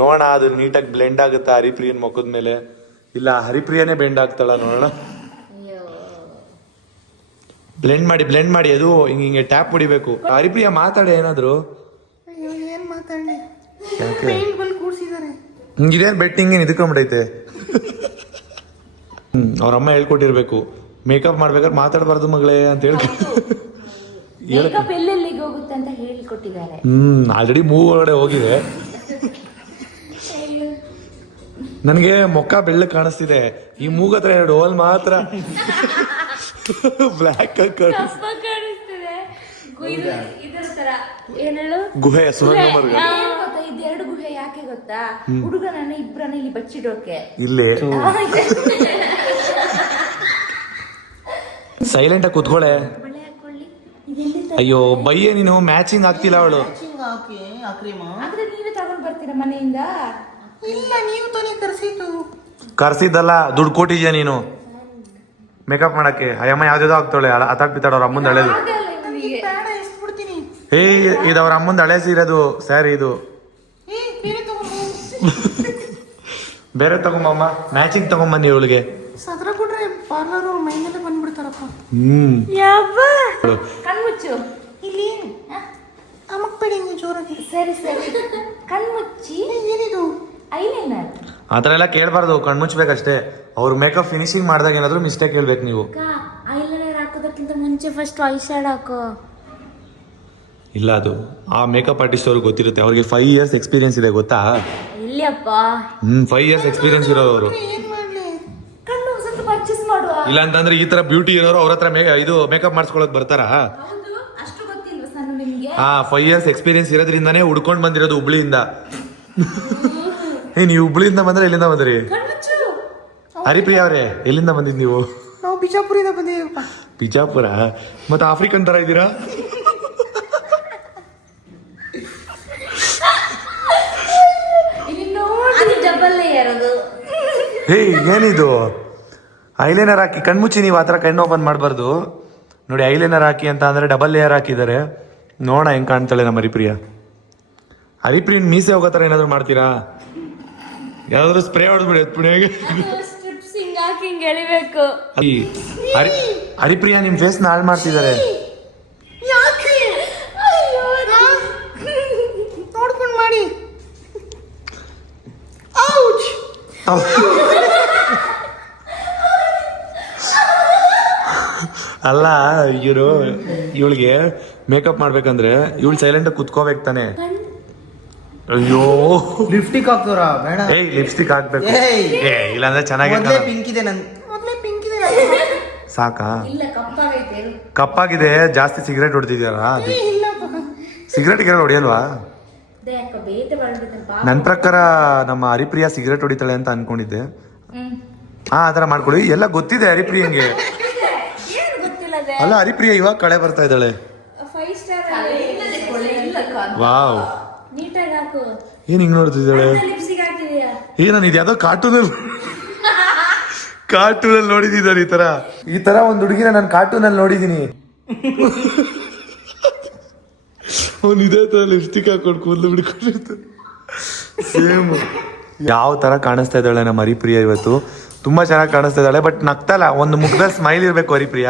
ನೋಡೋಣ ಅದು ನೀಟಾಗಿ ಬ್ಲೆಂಡ್ ಆಗುತ್ತಾ ಹರಿಪ್ರಿಯನ್ ಮುಖದ ಮೇಲೆ, ಇಲ್ಲ ಹರಿಪ್ರಿಯಾನೇ ಬೆಂಡ್ ಆಗ್ತಾಳ ನೋಡೋಣ. ಬ್ಲೆಂಡ್ ಮಾಡಿ ಅದು ಹಿಂಗೆ ಟ್ಯಾಪ್ ಹೊಡಿಬೇಕು. ಹರಿಪ್ರಿಯಾ ಮಾತಾಡಿ ಏನಾದ್ರು. ಅಯ್ಯೋ ಏನ್ ಮಾತಾಡ್ಲಿ, ಯಾಕೆ ಪೇಂಟ್ ಬಲ್ ಕೂರ್ಸಿದಾರೆ. ಹಿಂಗಿದೇನ್ ಬೆಟ್ಟಿಂಗ್ ಏನ್ ಇದಕ್ಕೊಂಬಿಟ್ಟೈತೆ. ಅವ್ರ ಅಮ್ಮ ಹೇಳ್ಕೊಟ್ಟಿರ್ಬೇಕು, ಮೇಕಪ್ ಮಾಡ್ಬೇಕಾದ್ರೆ ಮಾತಾಡಬಾರ್ದು ಮಗಳೇ ಅಂತ ಹೇಳಿ. ಮೇಕಪ್ ಎಲ್ಲೆಲ್ಲಿಗೆ ಹೋಗುತ್ತೆ ಅಂತ ಹೇಳಿಕೊಟ್ಟಿದ್ದಾರೆ. ಆಲ್ರೆಡಿ ಮೂವ್ ಒಳಗಡೆ ಹೋಗಿದೆ. ನನಗೆ ಮೊಕ್ಕ ಬೆಳ್ಳಗ್ ಕಾಣಿಸ್ತಿದೆ, ಈ ಮೂಗತ್ರ 2 ಹೋಲ್ ಮಾತ್ರ ಬ್ಲ್ಯಾಕ್ ಕಾಣಿಸ್ತಿದೆ. ಇದರ ತರ ಏನ್ ಹೇಳು, ಗುಹೆ ಸುರಂಗ ಗೊತ್ತಾ? ಇದೆರಡು ಗುಹೆ ಯಾಕೆ ಗೊತ್ತಾ? ಹುಡುಗನನ್ನ ಇಬ್ಬರನ್ನ ಇಲ್ಲಿ ಬಚ್ಚಿಡೋಕೆ. ಇಲ್ಲೇ ಸೈಲೆಂಟ್ ಆಗಿ ಕೂತ್ಕೊಳ್ಳೆ. ಬಳೆ ಹಾಕೊಳ್ಳಿ. ಅಯ್ಯೋ ಬಯ್ಯೆ, ನೀನು ಮ್ಯಾಚಿಂಗ್ ಆಗ್ತಿಲ್ಲ ಅವಳು. ಆದ್ರೆ ನೀವೇ ತಗೊಂಡ್ ಬರ್ತೀರಾ ಮನೆಯಿಂದ? ಇಲ್ಲ, ನೀವು ತಾನೇ ಕರ್ಸಿದ್ದು. ಕರ್ಸಿದ್ದಲ್ಲ, ದುಡ್ಡು ಕೊಟ್ಟಿದ್ಯಾ ನೀನು ಮೇಕಪ್ ಮಾಡಕ್ಕೆ. ಅಯ್ಯಮ್ಮ ಯಾವ್ದಾವ್ದೋ ಆಗ್ತಾಳೆ, ಅತಾಕ್ ಬಿತ್ತಾಡ ಅವ್ರ ಅಮ್ಮಂದ್ ಹಳೇದು. ಬೇಡ, ಎಷ್ಟ್ಬಿಡ್ತೀನಿ. ಇದು ಅವ್ರ ಅಮ್ಮಂದ್ ಹಳೆ ಸೀರೆದು ಸ್ಯಾರಿ ಇದು. ಬೇರೆ ತಗೊಂಬಮ್ಮ, ಮ್ಯಾಚಿಂಗ್ ತಗೊಂಬನ್ನಿ ಇವಳಿಗೆ. ಸದ್ರ ಕೊಟ್ರೆ ಪಾರ್ಲರ್ ಅವ್ರ ಮೈಮೇಲೆ ಬಂದ್ಬಿಡ್ತಾರಪ್ಪ. ಕಣ್ಮುಚ್ಚು. ಇಲ್ಲಿ ಅಮ್ಮಕ್ಬೇಡಿ ನೀವು ಜೋರಾಗಿ. ಸರಿ ಕಣ್ಮುಚ್ಚಿ. ಏನಿದು ಐಲೈನರ್ ಆ ಥರ ಎಲ್ಲ ಕೇಳಬಾರ್ದು, ಕಣ್ಮುಚ್ಬೇಕಷ್ಟೇ. ಅವ್ರು ಮೇಕಪ್ ಫಿನಿಶಿಂಗ್ ಮಾಡಿದಾಗ ಏನಾದ್ರು ಮಿಸ್ಟೇಕ್ ಹೇಳ್ಬೇಕು ನೀವು. ಐಲೈನರ್ ಹಾಕೋದಕ್ಕಿಂತ ಮುಂಚೆ ಫಸ್ಟ್ ಐ ಶ್ಯಾಡ್ ಹಾಕೋ. ಇಲ್ಲ, ಅದು ಆ ಮೇಕಪ್ ಆರ್ಟಿಸ್ಟ್ ಅವ್ರಿಗೆ ಗೊತ್ತಿರುತ್ತೆ. ಅವ್ರಿಗೆ 5 years ಎಕ್ಸ್ಪೀರಿಯನ್ಸ್ ಇದೆ ಗೊತ್ತಾ? ಇಲ್ಲಪ್ಪ, 5 years ಎಕ್ಸ್ಪೀರಿಯನ್ಸ್ ಇರೋರು. ಏನ್ ಮಾಡ್ಲಿ? ಕಣ್ಣು ಸ್ವಲ್ಪ ಪರ್ಚೇಸ್ ಮಾಡುವ. ಇಲ್ಲ ಅಂತಂದ್ರೆ ಈ ತರ ಬ್ಯೂಟಿ ಇರೋರು ಅವ್ರ ಹತ್ರ ಇದು ಮೇಕಪ್ ಮಾಡಿಸ್ಕೊಳಕ್ ಬರ್ತಾರಾ? ಹೌದು, ಅಷ್ಟು ಗೊತ್ತಿಲ್ವ ಸಣ್ಣ ನಿಮ್ಗೆ? 5 years ಎಕ್ಸ್ಪೀರಿಯನ್ಸ್ ಇರೋದ್ರಿಂದಾನೇ ಹುಡ್ಕೊಂಡ್ ಬಂದಿರೋದು ಹುಬ್ಳಿಯಿಂದ. ನೀವು ಹುಬ್ಳಿಯಿಂದ ಬಂದ್ರೆ ಎಲ್ಲಿಂದ ಬಂದ್ರಿ? ಕಣ್ಮುಚ್ಚು. ಹರಿಪ್ರಿಯಾ ಅವ್ರೆ, ಎಲ್ಲಿಂದ ಬಂದಿದ್ ನೀವು? ನಾವು ಬಿಜಾಪುರಿಂದ ಬಂದಿದ್ದೀವಪ್ಪ. ಬಿಜಾಪುರ? ಮತ್ತೆ ಆಫ್ರಿಕನ್ ತರ ಇದ್ದೀರಾ? ಹೇ ಏನಿದು ಐಲೈನರ್ ಹಾಕಿ ಕಣ್ಮುಚ್ಚಿ, ನೀವು ಆ ಥರ ಕಣ್ಣು ಓಪನ್ ಮಾಡಬಾರ್ದು ನೋಡಿ. ಐಲೈನರ್ ಹಾಕಿ ಅಂತ ಅಂದ್ರೆ ಡಬಲ್ ಲೇಯರ್ ಹಾಕಿದ್ದಾರೆ. ನೋಡ ಹೆಂಗ್ ಕಾಣ್ತಾಳೆ ನಮ್ಮ ಹರಿಪ್ರಿಯ. ಹರಿಪ್ರಿಯನ್ ಮೀಸೆ ಹೋಗೋ ಥರ ಏನಾದ್ರು ಮಾಡ್ತೀರಾ? ಯಾವ್ದಾದ್ರು ಸ್ಪ್ರೇ ಹೊಡೆದ್ಬಿಡಿ ಎತ್ಬಿಡಿ. ಹೇಗೆ ಸ್ಟ್ರಿಪ್ಸ್ ಹಿಂಗಾಕಿ ಹಿಂಗ್ ಎಳಿಬೇಕು. ಹರಿಪ್ರಿಯ ನಿಮ್ ಫೇಸ್ ನ ಹಾಳು ಮಾಡ್ತಿದ್ದಾರೆ. ನೋಡ್ಕೊಂಡು ಮಾಡಿ. ಅಲ್ಲ ಇವಳಿಗೆ ಮೇಕಪ್ ಮಾಡ್ಬೇಕಂದ್ರೆ ಇವಳು ಸೈಲೆಂಟ್ ಕುತ್ಕೋಬೇಕು ತಾನೆ. ಅಯ್ಯೋ ಲಿಪ್ಸ್ಟಿಕ್ ಹಾಕ್ತವ್ರ ಬೇಡ. ಏಯ್ ಲಿಪ್ಸ್ಟಿಕ್ ಹಾಕ್ಬೇಕು. ಏಯ್. ಇಲ್ಲಾಂದ್ರೆ ಚೆನ್ನಾಗಿ ಮೊದಲೇ ಪಿಂಕ್ ಇದೆ ಸಾಕಾ? ಇಲ್ಲ ಕಪ್ಪಾಗೈತೆ. ಕಪ್ಪಾಗಿದೆ. ಜಾಸ್ತಿ ಸಿಗರೇಟ್ ಹೊಡೆದಿದ್ಯಾರ? ಸಿಗರೇಟ್ ಗಿರ ಹೊಡಿಯಲ್ವಾ? ಬೇತೆ ಮಾಡ್ಬಿಡ್ತಾನೆ. ನನ್ನ ಪ್ರಕಾರ ನಮ್ಮ ಹರಿಪ್ರಿಯ ಸಿಗರೇಟ್ ಹೊಡಿತಾಳೆ ಅಂತ ಅನ್ಕೊಂಡಿದ್ದೆ. ಹಾ ಆತರ ಮಾಡ್ಕೊಳ್ಳಿ. ಎಲ್ಲ ಗೊತ್ತಿದೆ ಹರಿಪ್ರಿಯಂಗೆ. ಏನ್ ಗೊತ್ತಿಲ್ಲ ಅದೇ. ಅಲ್ಲ ಹರಿಪ್ರಿಯ ಇವಾಗ ಕಳೆ ಬರ್ತಾ ಇದ್ದಾಳೆ. 5 ಸ್ಟಾರ್ ವಾವ್ ನೀಟಾಗಿ ಹಾಕು. ಏನ್ ಹಿಂಗ್ ನೋಡ್ತಿದ್ದಾಳೆ? ಲಿಪ್ಸ್ಟಿಕ್ ಹಾಕ್ತಿದ್ಯಾ? ನಾನು ಇದು ಯಾವ್ದೋ ಕಾರ್ಟೂನಲ್ಲಿ ನೋಡಿದ್ದೀನಿ ಈ ತರ ಒಂದು ಹುಡುಗಿನ ನಾನು ಕಾರ್ಟೂನಲ್ಲಿ ನೋಡಿದೀನಿ. ಅವ್ನು ಇದೇ ತರ ಲಿಪ್ಸ್ಟಿಕ್ ಹಾಕೊಂಡು ಕೂದಲು ಬಿಡ್ಕೊಂಡಿರ್ತಾನೆ ಸೇಮ್. ಯಾವ ತರ ಕಾಣಿಸ್ತಾ ಇದ್ದಾಳೆ ನಮ್ಮ ಹರಿಪ್ರಿಯ ಇವತ್ತು. ತುಂಬಾ ಚೆನ್ನಾಗಿ ಕಾಣಿಸ್ತಾ ಇದ್ದಾಳೆ. ಬಟ್ ನಗ್ತಲ್ಲ. ಒಂದು ಮುಖದಲ್ಲಿ ಸ್ಮೈಲ್ ಇರ್ಬೇಕು ಹರಿಪ್ರಿಯ.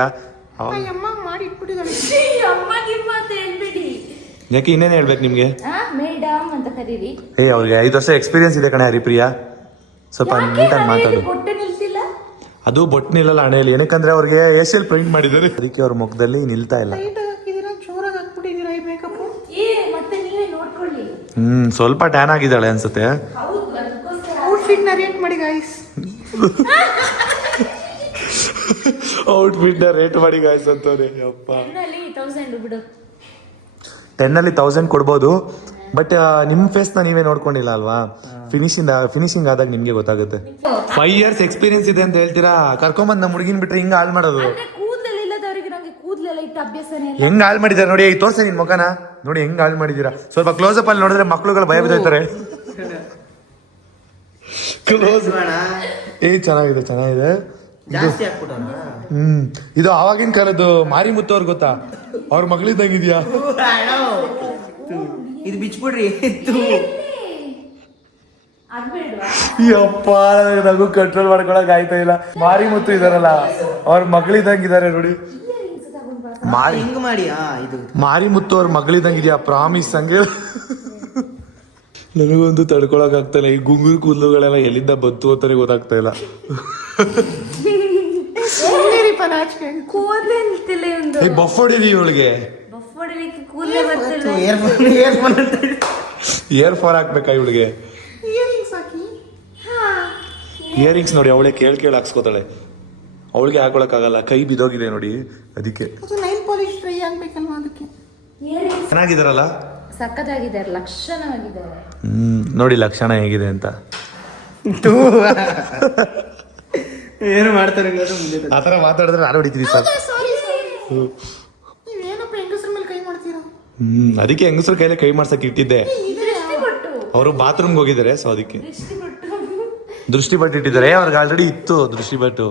ಯಾಕೆ ಇನ್ನೇನು ಹೇಳ್ಬೇಕು ನಿಮ್ಗೆ? ಮೇಡಮ್ ಅಂತ ಕರೀರಿ. ಅವ್ರಿಗೆ 5 ವರ್ಷ ಎಕ್ಸ್ಪೀರಿಯನ್ಸ್ ಇದೆ ಕಣೆ ಹರಿಪ್ರಿಯ. ಸ್ವಲ್ಪ ನೀಟಾಗಿ ಮಾತಾಡು. ಹೊಟ್ಟೆ ನಿಲ್ಸಿಲ್ಲ. ಅದು ಬೊಟ್ಟು ನಿಲ್ಲಲ್ಲ ಹಣೆಯಲ್ಲಿ. ಏನಕ್ಕಂದ್ರೆ ಅವ್ರಿಗೆ ಏಷಿಯಲ್ ಪೇಂಟ್ ಮಾಡಿದ್ದಾರೆ, ಅದಕ್ಕೆ ಅವ್ರ ಮುಖದಲ್ಲಿ ನಿಲ್ತಾ ಇಲ್ಲ. ಮತ್ತೆ ನೀವೇ ನೋಡ್ಕೊಳ್ಳಿ. ಸ್ವಲ್ಪ ಟ್ಯಾನ್ ಆಗಿದ್ದಾಳೆ ಅನ್ಸುತ್ತೆ. ಔಟ್ಫಿಟ್ ನ ರೇಟ್ ಮಾಡಿ ಗಾಯ್ಸ್. ಔಟ್ಫಿಟ್ ನ ರೇಟ್ ಮಾಡಿ ಗಾಯ್ಸ್ ಅಂತವ್ರೆ. ಅಪ್ಪ 1000 ಬಿಡು. 10 1000 ಕೊಡ್ಬೋದು. ಬಟ್ ನಿಮ್ ಫೇಸ್ ನ ನೀವೇ ನೋಡ್ಕೊಂಡಿಲ್ಲ ಅಲ್ವಾ? ಫಿನಿಶಿಂಗ್ ಆದಾಗ ನಿಮ್ಗೆ ಗೊತ್ತಾಗುತ್ತೆ. 5 years ಎಕ್ಸ್ಪೀರಿಯನ್ಸ್ ಇದೆ ಅಂತ ಹೇಳ್ತೀರಾ? ಕರ್ಕೊಂಬಂದ್ ನಮ್ಮ ಹುಡುಗಿನ ಬಿಟ್ರೆ ಹಿಂಗ ಹಾಳು ಮಾಡೋದು. ಕೂದಲಿಲ್ಲದವರಿಗೆ ನಂಗೆ ಕೂದಲೆಲ್ಲ ಇಟ್ಟು ಅಭ್ಯಾಸನೇ ಇಲ್ಲ. ಹೆಂಗ್ ಹಾಳು ಮಾಡಿದಾರೆ ನೋಡಿ. ತೋರ್ಸಿ ನಿನ್ ಮುಖನ ನೋಡಿ ಹೆಂಗ್ ಹಾಳು ಮಾಡಿದೀರಾ. ಸ್ವಲ್ಪ ಕ್ಲೋಸ್ ಅಪ್ ಅಲ್ಲಿ ನೋಡಿದ್ರೆ ಮಕ್ಳುಗಳು ಭಯ ಬಿದ್ದೋಯ್ತಾರೆ. ಕ್ಲೋಸ್ ಚೆನ್ನಾಗಿದೆ ಜಾಸ್ತಿ ಹಾಕ್ಬಿಟ್ಟವ್ರ. ಇದು ಆವಾಗಿನ ಕಾಲದ್ದು ಮಾರಿಮುತ್ತು ಅವ್ರು ಗೊತ್ತಾ? ಅವ್ರ ಮಗಳಿದ್ದಂಗಿದ್ಯಾ? ಇದು ಬಿಚ್ಬಿಡ್ರಿ. ಯಪ್ಪ ನಗು ಕಂಟ್ರೋಲ್ ಮಾಡ್ಕೊಳಕ್ ಆಯ್ತಾ ಇಲ್ಲ. ಮಾರಿಮುತ್ತು ಇದಾರಲ್ಲ ಅವ್ರ ಮಗಳಿದ್ದಂಗಿದ್ದಾರೆ ನೋಡಿ. ಹಿಂಗ್ ಮಾಡಿ. ಇದು ಮಾರಿಮುತ್ತು ಅವ್ರ ಮಗಳಿದ್ದಂಗಿದ್ಯಾ? ಪ್ರಾಮಿಸ್ ಹಂಗೆ. ನನಗೊಂದು ತಡ್ಕೊಳಕ್ ಆಗ್ತಾ ಇಲ್ಲ. ಈ ಗುಂಗುರು ಕೂದಲುಗಳೆಲ್ಲ ಎಲ್ಲಿಂದ ಬಂತು ಅಂತಾನೆ ಗೊತ್ತಾಗ್ತಾ ಇಲ್ಲ. ಬಫ್ ಹೊಡಿದೀವಿ ಇವಳಿಗೆ. ಇಯರ್ ಫೋನ್ ಹಾಕ್ಬೇಕಾ ಇವಳಿಗೆ? ಇಯರಿಂಗ್ಸ್ ನೋಡಿ ಅವಳೆ ಕೇಳ್ ಹಾಕ್ಸ್ಕೊತಾಳೆ. ಅವಳಿಗೆ ಹಾಕೊಳಕ್ ಆಗಲ್ಲ, ಕೈ ಬಿದೋಗಿದೆ ನೋಡಿ. ಅದಕ್ಕೆ ಚೆನ್ನಾಗಿದಾರಲ್ಲ, ಸಕ್ಕತ್ತಾಗಿದ್ದಾರೆ, ಲಕ್ಷಣವಾಗಿದ್ದಾರೆ. ನೋಡಿ ಲಕ್ಷಣ ಹೇಗಿದೆ ಅಂತ. ಏನು ಮಾಡ್ತಾರೆ ಆತರ ಮಾತಾಡಿದ್ರೆ ನಾನು ಹೊಡಿತೀನಿ ಸರ್. ಅದಕ್ಕೆ ಹೆಂಗಸರ ಕೈಲೇ ಕೈ ಮಾಡ್ಸಕ್ ಇಟ್ಟಿದ್ದೆ. ಅವರು ಬಾತ್ರೂಮ್ಗೆ ಹೋಗಿದ್ದಾರೆ, ಸೊ ಅದಕ್ಕೆ ದೃಷ್ಟಿ ಬಟ್ ಇಟ್ಟಿದ್ದಾರೆ. ಅವ್ರಿಗೆ ಆಲ್ರೆಡಿ ಇತ್ತು ದೃಷ್ಟಿ ಬಟ್ಟು.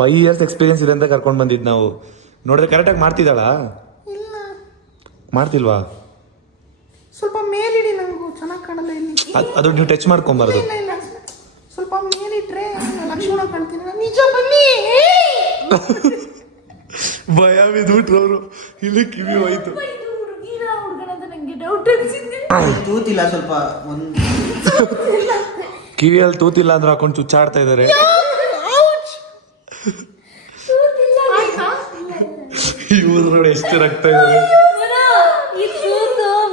5 years ಎಕ್ಸ್ಪೀರಿಯನ್ಸ್ ಇದೆ ಅಂತ ಕರ್ಕೊಂಡ್ ಬಂದಿದ್ ನಾವು. ನೋಡಿದ್ರೆ ಕರೆಕ್ಟಾಗಿ ಮಾಡ್ತಿದ್ದಾಳ? ಮಾಡ್ತಿಲ್ವಾ? ಸ್ವಲ್ಪ ಮೇಲಿಡಿ, ನಂಗೂ ಚೆನ್ನಾಗಿ ಕಾಣಲ್ಲ ಇಲ್ಲಿ. ಅದು ನೀವು ಟಚ್ ಮಾಡ್ಕೊಂಬಾರ್ದು. ಸ್ವಲ್ಪ ಮೇಲಿಟ್ರೆ ಲಕ್ಷಣ ಕಾಣ್ತೀನಿ. ನಿಜ ಬನ್ನಿ. ಭಯ ಬಿದ್ಬಿಟ್ರು ಅವರು. ಇಲ್ಲಿ ಕಿವಿ ಹೋಯ್ತು. ತೂತಿಲ್ಲ ಸ್ವಲ್ಪ. ಕಿವಿಯಲ್ಲಿ ತೂತಿಲ್ಲ ಅಂದ್ರೆ ಹಾಕೊಂಡು ಚುಚ್ಚಾಡ್ತಾ ಇದಾರೆ. ಇವ್ರು ನೋಡಿ ಎಷ್ಟು ರಕ್ತ ಇದ್ದಾರೆ.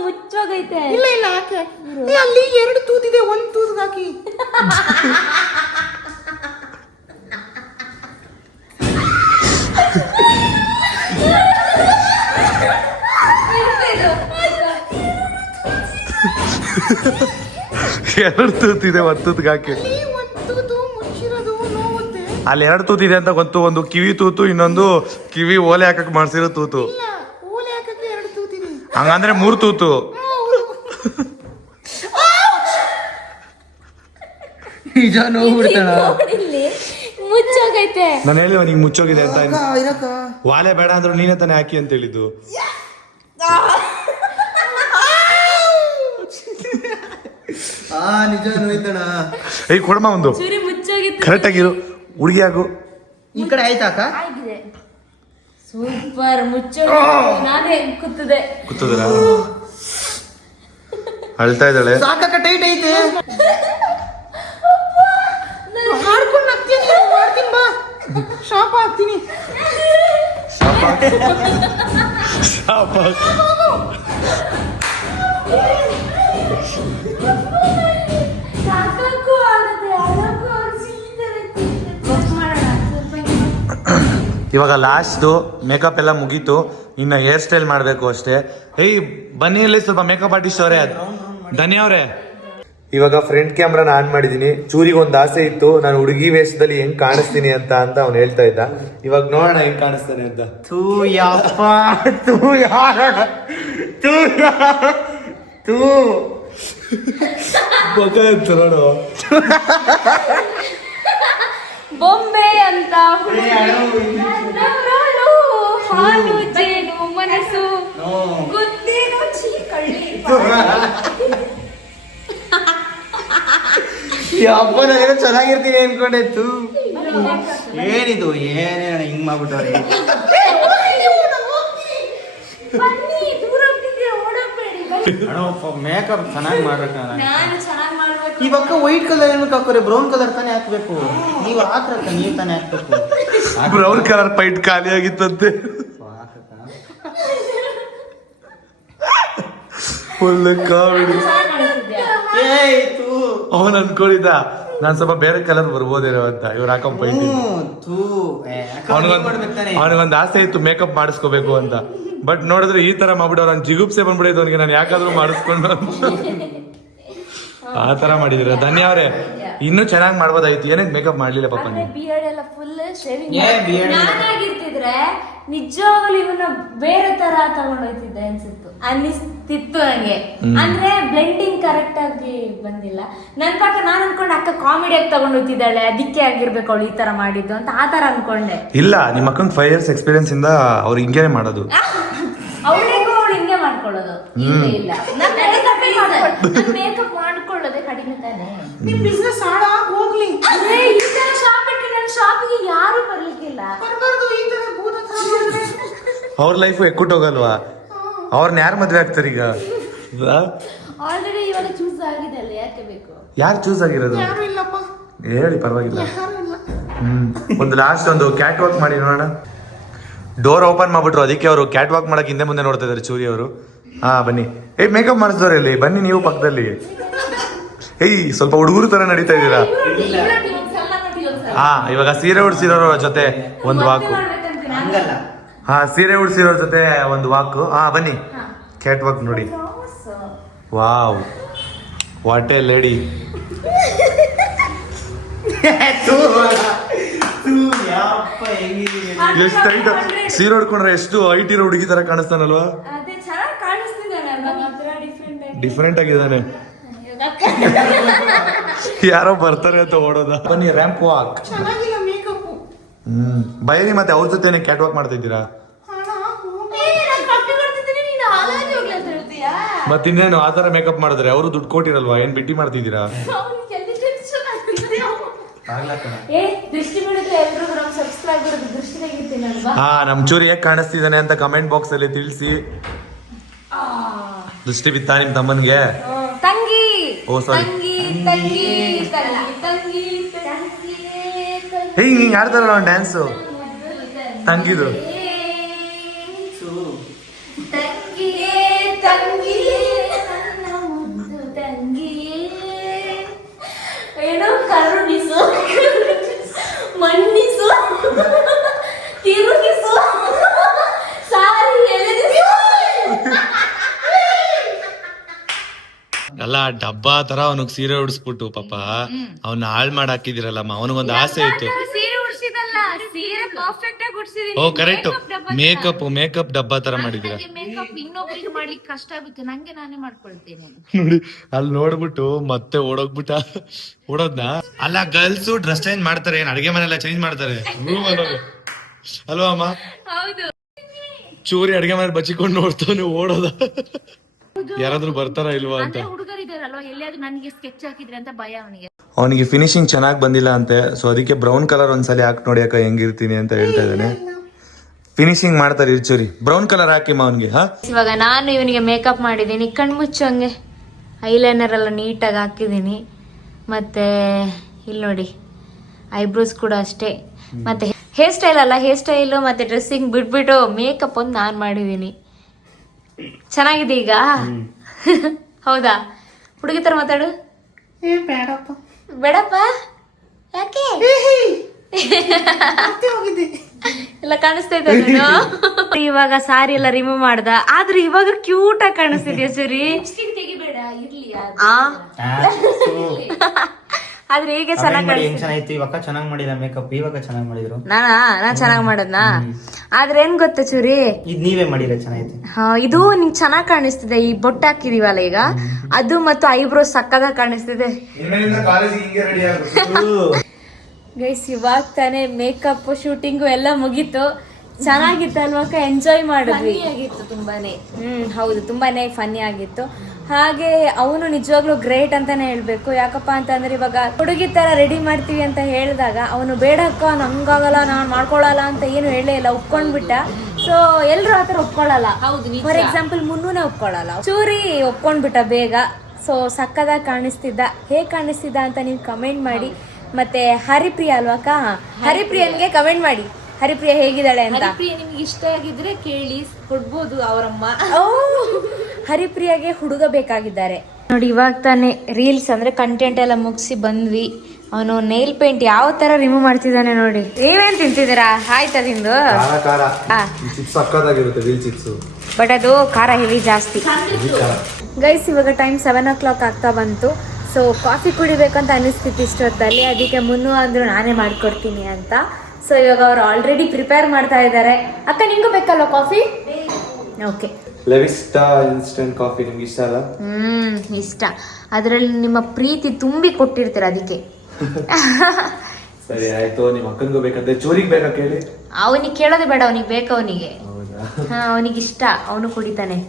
ಮುಚ್ಚೋಗೈತೆ. ಇಲ್ಲ ಇಲ್ಲ ಹಾಕಿ. ಅಲ್ಲಿ 2 ತೂತಿದೆ, 1 ತೂತ್ ಹಾಕಿ. ಎರಡು ತೂತಿದೆ, 1 ತೂತ್ಗೆ ಹಾಕಿ. ಅಲ್ಲಿ 2 ತೂತಿದೆ ಅಂತ ಗೊತ್ತು. ಒಂದು ಕಿವಿ ತೂತು, ಇನ್ನೊಂದು ಕಿವಿ ಓಲೆ ಹಾಕಕ್ ಮಾಡ್ಸಿರೋ ತೂತು. ಹಂಗಂದ್ರೆ 3 ತೂತು. ನಿಜ ನೋವು ಬಿಡ್ತಾಳ. ಇಲ್ಲಿ ಮುಚ್ಚೋಗೈತೆ. ನಾನು ಹೇಳಿ ನಿಂಗೆ ಮುಚ್ಚೋಗಿದೆ ಅಂತ. ವಾಲೆ ಬೇಡ ಅಂದ್ರು ನೀನೇ ತಾನೇ ಹಾಕಿ ಅಂತ ಹೇಳಿದ್ದು. ನಿಜ ನೋಯ್ತಣ. ಏಯ್ ಕೊಡಮ್ಮ ಒಂದು. ಚೂರಿ ಮುಚ್ಚೋಗಿತ್ತು. ಕರೆಕ್ಟ್ ಆಗಿರು ಹುಡುಗಿ ಆಗು. ಈ ಕಡೆ ಆಯ್ತಾ ಅಕ್ಕ? ಆಗಿದೆ. ಸೂಪರ್ ಮುಚ್ಚೋಗಿತ್ತು. ನಾನೇ ಕೂತಿದೆ. ಕೂತದ್ರ ಅಳ್ತಾ ಇದ್ದಾಳೆ. ಸಾಕಕ್ಕ ಟೈಟ್ ಐತೆ. ಶಾಪ ಹಾಕ್ತೀನಿ. ಸಾಕಾಕು ಆಗತ್ತೆ. ಅಳಕು ಅನ್ಸಿದ್ದಾರೆ. ಮಾಡೋಣ ಸ್ವಲ್ಪ. ಇವಾಗ ಲಾಸ್ಟು ಮೇಕಪ್ ಎಲ್ಲ ಮುಗೀತು. ಇನ್ನು ಹೇರ್ ಸ್ಟೈಲ್ ಮಾಡಬೇಕು ಅಷ್ಟೇ. ಏಯ್ ಬನ್ನಿಯಲ್ಲಿ ಸ್ವಲ್ಪ ಮೇಕಪ್ ಆರ್ಟಿಸ್ಟ್ ಅವರೇ, ಧನ್ಯ ಅವರೇ. ಇವಾಗ ಫ್ರಂಟ್ ಕ್ಯಾಮ್ರಾನ ಆನ್ ಮಾಡಿದೀನಿ. ಚೂರಿಗೆ ಒಂದು ಆಸೆ ಇತ್ತು, ನಾನು ಹುಡುಗಿ ವೇಷದಲ್ಲಿ ಹೆಂಗ್ ಕಾಣಿಸ್ತೀನಿ ಅಂತ ಅವ್ನು ಹೇಳ್ತಾ ಇದ್ದ. ಇವಾಗ ನೋಡೋಣ ಹೆಂಗ್ ಕಾಣಿಸ್ತಾನೆ ಅಂತ. ತೂ ಯಪ್ಪ, ತೂ ಯಾರ, ತೂ ತೂ ಮಗ ಅಂತ ನೋಡು. ಬೊಂಬೆ ಅಂತ ಹಾಲು ಜೇನು ಮನಸ್ಸು ಗೊತ್ತೇನು ಕಳ್ಳಿ. ಯಪ್ಪ ನಾನೇನೋ ಚೆನ್ನಾಗಿರ್ತೀನಿ ಅನ್ಕೊಂಡೆ. ತೂ ಏನಿದು ಏನೇನ ಹಿಂಗ್ ಮಾಡ್ಬಿಟ್ಟವ್ರೆ. ಬನ್ನಿ, ದೂರ ಹೋಗ್ತಿದ್ದೀರ, ಓಡೋಗ್ಬೇಡಿ. ಮೇಕಪ್ ಚೆನ್ನಾಗಿ ಮಾಡ್ಬೇಕ. ನಾನು ಚೆನ್ನಾಗಿ ಮಾಡ್ಬೇಕು. ಇವಾಗ ವೈಟ್ ಕಲರ್ ಏನಕ್ಕೆ ಹಾಕೋರೆ? ಬ್ರೌನ್ ಕಲರ್ ತಾನೇ ಹಾಕ್ಬೇಕು. ನೀವು ಹಾಕ್ರಕ್ಕ, ನೀವು ತಾನೇ ಹಾಕ್ಬೇಕು. ಬ್ರೌನ್ ಕಲರ್ ಪೈಟ್ ಖಾಲಿ ಆಗಿತ್ತಂತೆ. ಒಳ್ಳೆ ಕಾಮಿಡಿ. ಅವನ್ ಅನ್ಕೊಂಡಿದ್ದ ನಾನ್ ಸ್ವಲ್ಪ ಬೇರೆ ಕಲರ್ ಬರ್ಬೋದೇನೋ ಅಂತ. ಇವ್ರು ಹಾಕೊಂಡ್ ಪೈಟ್. ಅವನಿಗೊಂದು ಆಸೆ ಇತ್ತು ಮೇಕಪ್ ಮಾಡಿಸ್ಕೋಬೇಕು ಅಂತ. ಬಟ್ ನೋಡಿದ್ರೆ ಈ ತರ ಮಾಡ್ಬಿಟ್ಟು ಅವ್ರ ಜಿಗುಪ್ಸೆ ಬಂದ್ಬಿಡೈತೆ ಅವನಿಗೆ. ನಾನು ಯಾಕಾದ್ರೂ ಮಾಡಿಸ್ಕೊಂಡು ಆ ತರ ಮಾಡಿದಿರ. ಧನ್ಯ ಅವರೇ, ಇನ್ನೂ ಚೆನ್ನಾಗಿ ಮಾಡ್ಬೋದಾಯ್ತು. ಏನಕ್ಕೆ ಮೇಕಪ್ ಮಾಡ್ಲಿಲ್ಲ ಪಾಪ ನೀವು? ಬಿಯರ್ಡ್ ಎಲ್ಲ ಫುಲ್ ಶೇವಿಂಗ್. ನಾನಾಗಿರ್ತಿದ್ರೆ ನಿಜವಾಗ್ಲೂ ಇವನ್ನ ಬೇರೆ ತರ ತಗೊಂಡೋಗ್ತಿದ್ದೆ ಅನ್ನಿಸ್ತಿತ್ತು ನಂಗೆ. ಅಂದ್ರೆ ಬ್ಲೆಂಡಿಂಗ್ ಕರೆಕ್ಟ್ ಆಗಿ ಬಂದಿಲ್ಲ. ನನ್ ಪಕ್ಕ ನಾನ್ ಅನ್ಕೊಂಡೆ ಅಕ್ಕ ಕಾಮಿಡಿಯಾಗಿ ತಗೊಂಡೋಗ್ತಿದ್ದಾಳೆ, ಅದಕ್ಕೆ ಆಗಿರ್ಬೇಕು ಅವಳು ಈ ತರ ಮಾಡಿದ್ದು ಅಂತ ಆ ತರ ಅನ್ಕೊಂಡೆ. ಇಲ್ಲ, ನಿಮ್ಮ ಅಕ್ಕಂಗೆ 5 years ಎಕ್ಸ್ಪೀರಿಯನ್ಸ್ ಇಂದ ಅವ್ರು ಹಿಂಗೇನೆ ಮಾಡೋದು. ಅವಳಿಗೂ ಅವಳು ಹಿಂಗೆ ಮಾಡ್ಕೊಳ್ಳೋದು. ಇಲ್ಲ ಇಲ್ಲ, ನಾನು ಮೇಕಪ್ ಮಾಡ್ಕೊಳ್ಳೋದೇ ಕಡಿಮೆ ತಾನೆ. ನಿಮ್ ಬಿಸ್ನೆಸ್ ಹಾಳಾಗಿ ಹೋಗ್ಲಿ. ಅದೇ ಈ ತರ ಶಾಪ್ ಇಟ್ಟು ನನ್ನ ಶಾಪಿಗೆ ಯಾರು ಬರ್ಲಿಕ್ಕಿಲ್ಲ. ಬರ್ಬಾರ್ದು ಈ ತರ ಭೂತ ಅವ್ರ ಲೈಫ್ ಎಕ್ಕುಟ್ಟೋಗಲ್ವಾ? ಅವ್ರನ್ನ ಯಾರು ಮದ್ವೆ ಆಗ್ತಾರೆ ಈಗ? ಆಲ್ರೆಡಿ ಇವಾಗ ಚೂಸ್ ಆಗಿದೆ ಅಲ್ಲ, ಯಾಕೆ ಬೇಕು? ಯಾರು ಚೂಸ್ ಆಗಿರೋದು? ಯಾರು ಇಲ್ಲಪ್ಪ. ಹೇಳಿ, ಪರವಾಗಿಲ್ಲ. ಒಂದು ಲಾಸ್ಟ್ ಒಂದು ಕ್ಯಾಟ್ ವಾಕ್ ಮಾಡಿ ನೋಡೋಣ. ಡೋರ್ ಓಪನ್ ಮಾಡ್ಬಿಟ್ರು, ಅದಕ್ಕೆ ಅವರು ಕ್ಯಾಟ್ ವಾಕ್ ಮಾಡಕ್ ಹಿಂದೆ ಮುಂದೆ ನೋಡ್ತಾ ಇದಾರೆ ಚೂರಿ ಅವರು. ಹಾ ಬನ್ನಿ. ಏಯ್ ಮೇಕಪ್ ಮಾಡಿಸಿದವ್ರೆ ಇಲ್ಲಿ ಬನ್ನಿ ನೀವು ಪಕ್ಕದಲ್ಲಿ. ಏಯ್ ಸ್ವಲ್ಪ ಹುಡುಗರು ತರ ನಡೀತಾ ಇದ್ದೀರಾ. ಹಾ ಇವಾಗ ಸೀರೆ ಉಡ್ಸಿರೋರ ಜೊತೆ ಒಂದು ವಾಕು. ಹಂಗಲ್ಲ. ಹಾ ಸೀರೆ ಉಡ್ಸಿರೋರ್ ಜೊತೆ ಒಂದು ವಾಕು. ಹಾ ಬನ್ನಿ, ಕ್ಯಾಟ್ ವಾಕ್ ನೋಡಿ. Wow, what A lady. ಎಷ್ಟು ಹೈಟ್ ಸೀರೆ ಉಡ್ಕೊಂಡ್ರೆ ಎಷ್ಟು ಹೈಟ್ ಇರೋ ಹುಡುಗಿ ತರ ಕಾಣಿಸ್ತಾನಲ್ವಾ? ಅದೇ ಚೆನ್ನಾಗಿ ಕಾಣಿಸ್ತಿದ್ದಾನೆ ಅಲ್ವಾ, ಡಿಫ್ರೆಂಟ್ ಆಗಿದ್ದಾನೆ. ಯಾರೋ ಬರ್ತಾರೆ ಅಂತ ಓಡೋದ. ಬನ್ನಿ ರ್ಯಾಂಪ್ ವಾಕ್. ಚೆನ್ನಾಗಿಲ್ಲ ಮೇಕಪ್. ಬೈರಿ ಮತ್ತೆ ಅವ್ರ ಜೊತೆ ಕ್ಯಾಟ್ ವಾಕ್ ಮಾಡ್ತಾ ಇದ್ದೀರಾ? ಮತ್ತಿನ್ನೇನು ಆ ತರ ಮೇಕಪ್ ಮಾಡಿದ್ರೆ ಅವರು ದುಡ್ಡು ಕೊಟ್ಟಿರಲ್ವಾ? ಏನ್ ಬಿಟ್ಟಿ ಮಾಡ್ತಿದ್ದೀರಾ? ಹಾ ನಮ್ ಚೂರಿ ಹೇಗ್ ಕಾಣಿಸ್ತಿದ್ದಾನೆ ಅಂತ ಕಮೆಂಟ್ ಬಾಕ್ಸ್ ಅಲ್ಲಿ ತಿಳಿಸಿ. ದೃಷ್ಟಿ ಬಿತ್ತಾ ನಿಮ್ ತಮ್ಮನ್ಗೆ? ತಂಗಿ. ಓ ಸಾರಿ. ಹಿಂಗ್ ಹಿಂಗ್ ಆಡ್ತಾರಲ್ಲ ಅವ್ನು ಡ್ಯಾನ್ಸು ತಂಗಿದು. ಏನೋ ಕರುಣಿಸು, ಮಣ್ಣಿಸು, ತಿರುಗಿಸು, ಸಾರಿ ಎಳೆದಿಸು. ಅಲ್ಲ ಡಬ್ಬಾ ತರ ಅವನಿಗೆ ಸೀರೆ ಉಡಿಸ್ಬಿಟ್ಟು ಪಾಪ ಅವ್ನ ಹಾಳ್ ಮಾಡಾಕಿದಿರಲ್ಲಮ್ಮ. ಅವನಿಗೊಂದು ಆಸೆ ಇತ್ತು. ಸೀರೆ ಉಡ್ಸಿದಲ್ಲ, ಸೀರೆ ಪರ್ಫೆಕ್ಟ್ ಆಗಿ ಕೊಡ್ಸಿದೀನಿ. ಓ ಕರೆಕ್ಟ್, ಮೇಕಪ್ ಡಬ್ಬ ತರ ಮಾಡಿದೀರ ಮೇಕಪ್ ಇನ್ನೊಬ್ರಿಗೆ ಮಾಡ್ಲಿಕ್ಕೆ ಕಷ್ಟ ಆಗುತ್ತೆ, ನಂಗೆ ನಾನೇ ಮಾಡ್ಕೊಳ್ತೇನೆ. ನೋಡಿ. ಅಲ್ಲಿ ನೋಡ್ಬಿಟ್ಟು ಮತ್ತೆ ಓಡೋದ್ನ. ಅಲ್ಲ ಗರ್ಲ್ಸ್ ಡ್ರೆಸ್ ಚೇಂಜ್ ಮಾಡ್ತಾರೆ, ಏನ್ ಅಡಿಗೆ ಮನೆಲ್ಲ ಚೇಂಜ್ ಮಾಡ್ತಾರೆ ಅಲ್ವಾ ಅಮ್ಮ? ಹೌದು. ಚೂರಿ ಅಡಿಗೆ ಮನೆ ಬಚ್ಚಿಕೊಂಡು ನೋಡ್ತಾನೆ ಓಡೋದ. ಯಾರಾದ್ರೂ ಬರ್ತಾರ ಇಲ್ವಾ ಅಂತ. ಹುಡುಗರಿದಾರಲ್ವಾ, ಎಲ್ಲಿಯಾದ್ರೂ ನನಗೆ ಸ್ಕೆಚ್ ಹಾಕಿದ್ರೆ ಅಂತ ಭಯ ಅವನಿಗೆ. ಅವನಿಗೆ ಫಿನಿಶಿಂಗ್ ಚೆನ್ನಾಗಿ ಬಂದಿಲ್ಲ ಅಂತೆ, ಸೊ ಅದಕ್ಕೆ ಬ್ರೌನ್ ಕಲರ್ ಒಂದ್ಸಲಿ ಹಾಕಿ ನೋಡಿ ಅಕ್ಕ ಹೆಂಗಿರ್ತೀನಿ ಅಂತ ಹೇಳ್ತಾ ಇದ್ದಾನೆ. ಫಿನಿಶಿಂಗ್ ಮಾಡ್ತಾರೆ ಇರ್ಚೂರಿ. ಬ್ರೌನ್ ಕಲರ್ ಹಾಕಿಮ್ಮ ಅವನಿಗೆ. ಹಾ, ಇವಾಗ ನಾನು ಇವನಿಗೆ ಮೇಕಪ್ ಮಾಡಿದ್ದೀನಿ. ಕಣ್ಮುಚ್ಚು ಹಂಗೆ ಐಲೈನರ್ ಎಲ್ಲ ನೀಟಾಗಿ ಹಾಕಿದ್ದೀನಿ. ಮತ್ತೆ ಇಲ್ಲಿ ನೋಡಿ ಐಬ್ರೋಸ್ ಕೂಡ ಅಷ್ಟೇ. ಮತ್ತೆ ಹೇರ್ ಸ್ಟೈಲ್ ಅಲ್ಲ, ಹೇರ್ ಸ್ಟೈಲು ಮತ್ತೆ ಡ್ರೆಸ್ಸಿಂಗ್ ಬಿಟ್ಬಿಟ್ಟು ಮೇಕಪ್ ಒಂದು ನಾನು ಮಾಡಿದ್ದೀನಿ. ಚೆನ್ನಾಗಿದೆ ಈಗ. ಹೌದಾ? ಹುಡುಗಿ ತರ ಮಾತಾಡು. ಬೇಡಪ್ಪ, ಯಾಕೆ ಎಲ್ಲ ಕಾಣಿಸ್ತಾ ಇದ್ದ. ಇವಾಗ ಸಾರಿ ಎಲ್ಲ ರಿಮೂವ್ ಮಾಡ್ದ, ಆದ್ರೆ ಇವಾಗ ಕ್ಯೂಟ್ ಆಗಿ ಕಾಣಿಸ್ತಿದ್ಯಾ ಸರಿ. ತೆಗಿಬೇಡ, ಇರ್ಲಿ. ಆದ್ರೆ ಈಗ ಚೆನ್ನಾಗಿ ಚೆನ್ನಾಗಿತ್ತು. ಇವಾಗ ಚೆನ್ನಾಗಿ ಮಾಡಿಲ್ಲ ಮೇಕಪ್, ಇವಾಗ ಚೆನ್ನಾಗಿ ಮಾಡಿದ್ರು. ನಾನ್ ಚೆನ್ನಾಗ್ ಮಾಡದ್ನ. ಆದ್ರೆ ಏನ್ ಗೊತ್ತ ಚೂರಿ, ಇದು ನೀವೇ ಮಾಡಿರ ಚೆನ್ನಾಗಿತ್ತು. ಇದು ನಿಂಗ್ ಚೆನ್ನಾಗ್ ಕಾಣಿಸ್ತಿದೆ. ಈ ಬೊಟ್ಟು ಹಾಕಿದೀವಲ್ಲ ಈಗ, ಅದು ಮತ್ತು ಐಬ್ರೋಸ್ ಸಕ್ಕದಾಗಿ ಕಾಣಿಸ್ತಿದೆ. ಗೈಸ್ ಇವಾಗ ತಾನೇ ಮೇಕಪ್ ಶೂಟಿಂಗು ಎಲ್ಲ ಮುಗೀತು. ಚೆನ್ನಾಗಿತ್ತು ಅಲ್ವಾಕ? ಎಂಜಾಯ್ ಮಾಡಿದ್ವಿ. ಆಗಿತ್ತು ತುಂಬಾನೇ. ಹೌದು, ತುಂಬಾನೇ ಫನ್ನಿ ಆಗಿತ್ತು. ಹಾಗೆ ಅವನು ನಿಜವಾಗ್ಲೂ ಗ್ರೇಟ್ ಅಂತಾನೆ ಹೇಳ್ಬೇಕು. ಯಾಕಪ್ಪ ಅಂತಂದ್ರೆ ಇವಾಗ ಹುಡುಗಿ ತರ ರೆಡಿ ಮಾಡ್ತೀವಿ ಅಂತ ಹೇಳಿದಾಗ ಅವನು ಬೇಡಕ್ಕ ನಂಗಾಗಲ್ಲ, ನಾನ್ ಮಾಡ್ಕೊಳಲ್ಲ ಅಂತ ಏನು ಹೇಳೇ ಇಲ್ಲ, ಒಪ್ಕೊಂಡ್ಬಿಟ್ಟ. ಸೊ ಎಲ್ರು ಆತರ ಒಪ್ಕೊಳ್ಳಲ್ಲ. ಫಾರ್ ಎಕ್ಸಾಂಪಲ್ ಮುನ್ನೂನೇ ಒಪ್ಕೊಳ್ಳಲ್ಲ, ಚೂರಿ ಒಪ್ಕೊಂಡ್ಬಿಟ್ಟ ಬೇಗ. ಸೊ ಸಕ್ಕದಾಗಿ ಕಾಣಿಸ್ತಿದ್ದ. ಹೇಗ್ ಕಾಣಿಸ್ತಿದ್ದ ಅಂತ ನೀವು ಕಮೆಂಟ್ ಮಾಡಿ. ಮತ್ತೆ ಹರಿಪ್ರಿಯಾ ಅಲ್ವಾಕ? ಹರಿಪ್ರಿಯನ್ಗೆ ಕಮೆಂಟ್ ಮಾಡಿ ಹರಿಪ್ರಿಯಾ ಹೇಗಿದ್ದಾಳೆ ಅಂತ. ನಿಮ್ಗೆ ಇಷ್ಟ ಆಗಿದ್ರೆ ಕೇಳಿ, ಕೊಡ್ಬೋದು ಅವರಮ್ಮ. ಹರಿಪ್ರಿಯಾಗೆ ಹುಡುಗ ಬೇಕಾಗಿದ್ದಾರೆ ನೋಡಿ. ಇವಾಗ ತಾನೇ ರೀಲ್ಸ್ ಅಂದ್ರೆ ಕಂಟೆಂಟ್ ಎಲ್ಲ ಮುಗಿಸಿ ಬಂದ್ವಿ. ಅವನು ನೇಲ್ ಪೇಂಟ್ ಯಾವ ತರ ರಿಮೂವ್ ಮಾಡ್ತಿದ್ದಾನೆ ನೋಡಿ. ನೀವೇನ್ ತಿಂತಿದ್ದೀರಾ? ಆಯ್ತಾ ತಿಂದು? ಬಟ್ ಅದು ಖಾರ ಹೆವಿ ಜಾಸ್ತಿ. ಗೈಸ್ ಇವಾಗ ಟೈಮ್ 7 o'clock ಆಗ್ತಾ ಬಂತು. ಸೊ ಕಾಫಿ ಕುಡಿಬೇಕಂತ ಅನಿಸ್ತಿತ್ತು ಇಷ್ಟೊತ್ತಲ್ಲಿ. ಅದಕ್ಕೆ ಮುನ್ನು ಅಂದ್ರು ನಾನೇ ಮಾಡ್ಕೊಡ್ತೀನಿ ಅಂತ. ಸೊ ಇವಾಗ ಅವ್ರು ಆಲ್ರೆಡಿ ಪ್ರಿಪೇರ್ ಮಾಡ್ತಾ ಇದ್ದಾರೆ. ಅಕ್ಕ ನಿಂಗೂ ಬೇಕಲ್ವ coffee? Okay. Levista instant coffee ನಿಮ್ಗೆ ಇಷ್ಟ ಅಲ್ಲ? ಇಷ್ಟ. ಅದರಲ್ಲಿ ನಿಮ್ಮ ಪ್ರೀತಿ ತುಂಬಿ ಕೊಟ್ಟಿರ್ತೀರ ಅದಕ್ಕೆ. ಸರಿ ಆಯ್ತು. ನಿಮ್ಮ ಅಕ್ಕನಿಗೂ ಬೇಕಂದ್ರೆ ಚೂರಿಗೆ ಬೇಕಾ ಕೇಳಿ. ಅವನಿಗೆ ಕೇಳೋದೇ ಬೇಡ, ಅವನಿಗೆ ಬೇಕು. ಅವನಿಗೆ ಅವನಿಗೆ ಇಷ್ಟ, ಅವನು ಕುಡಿತಾನೆ.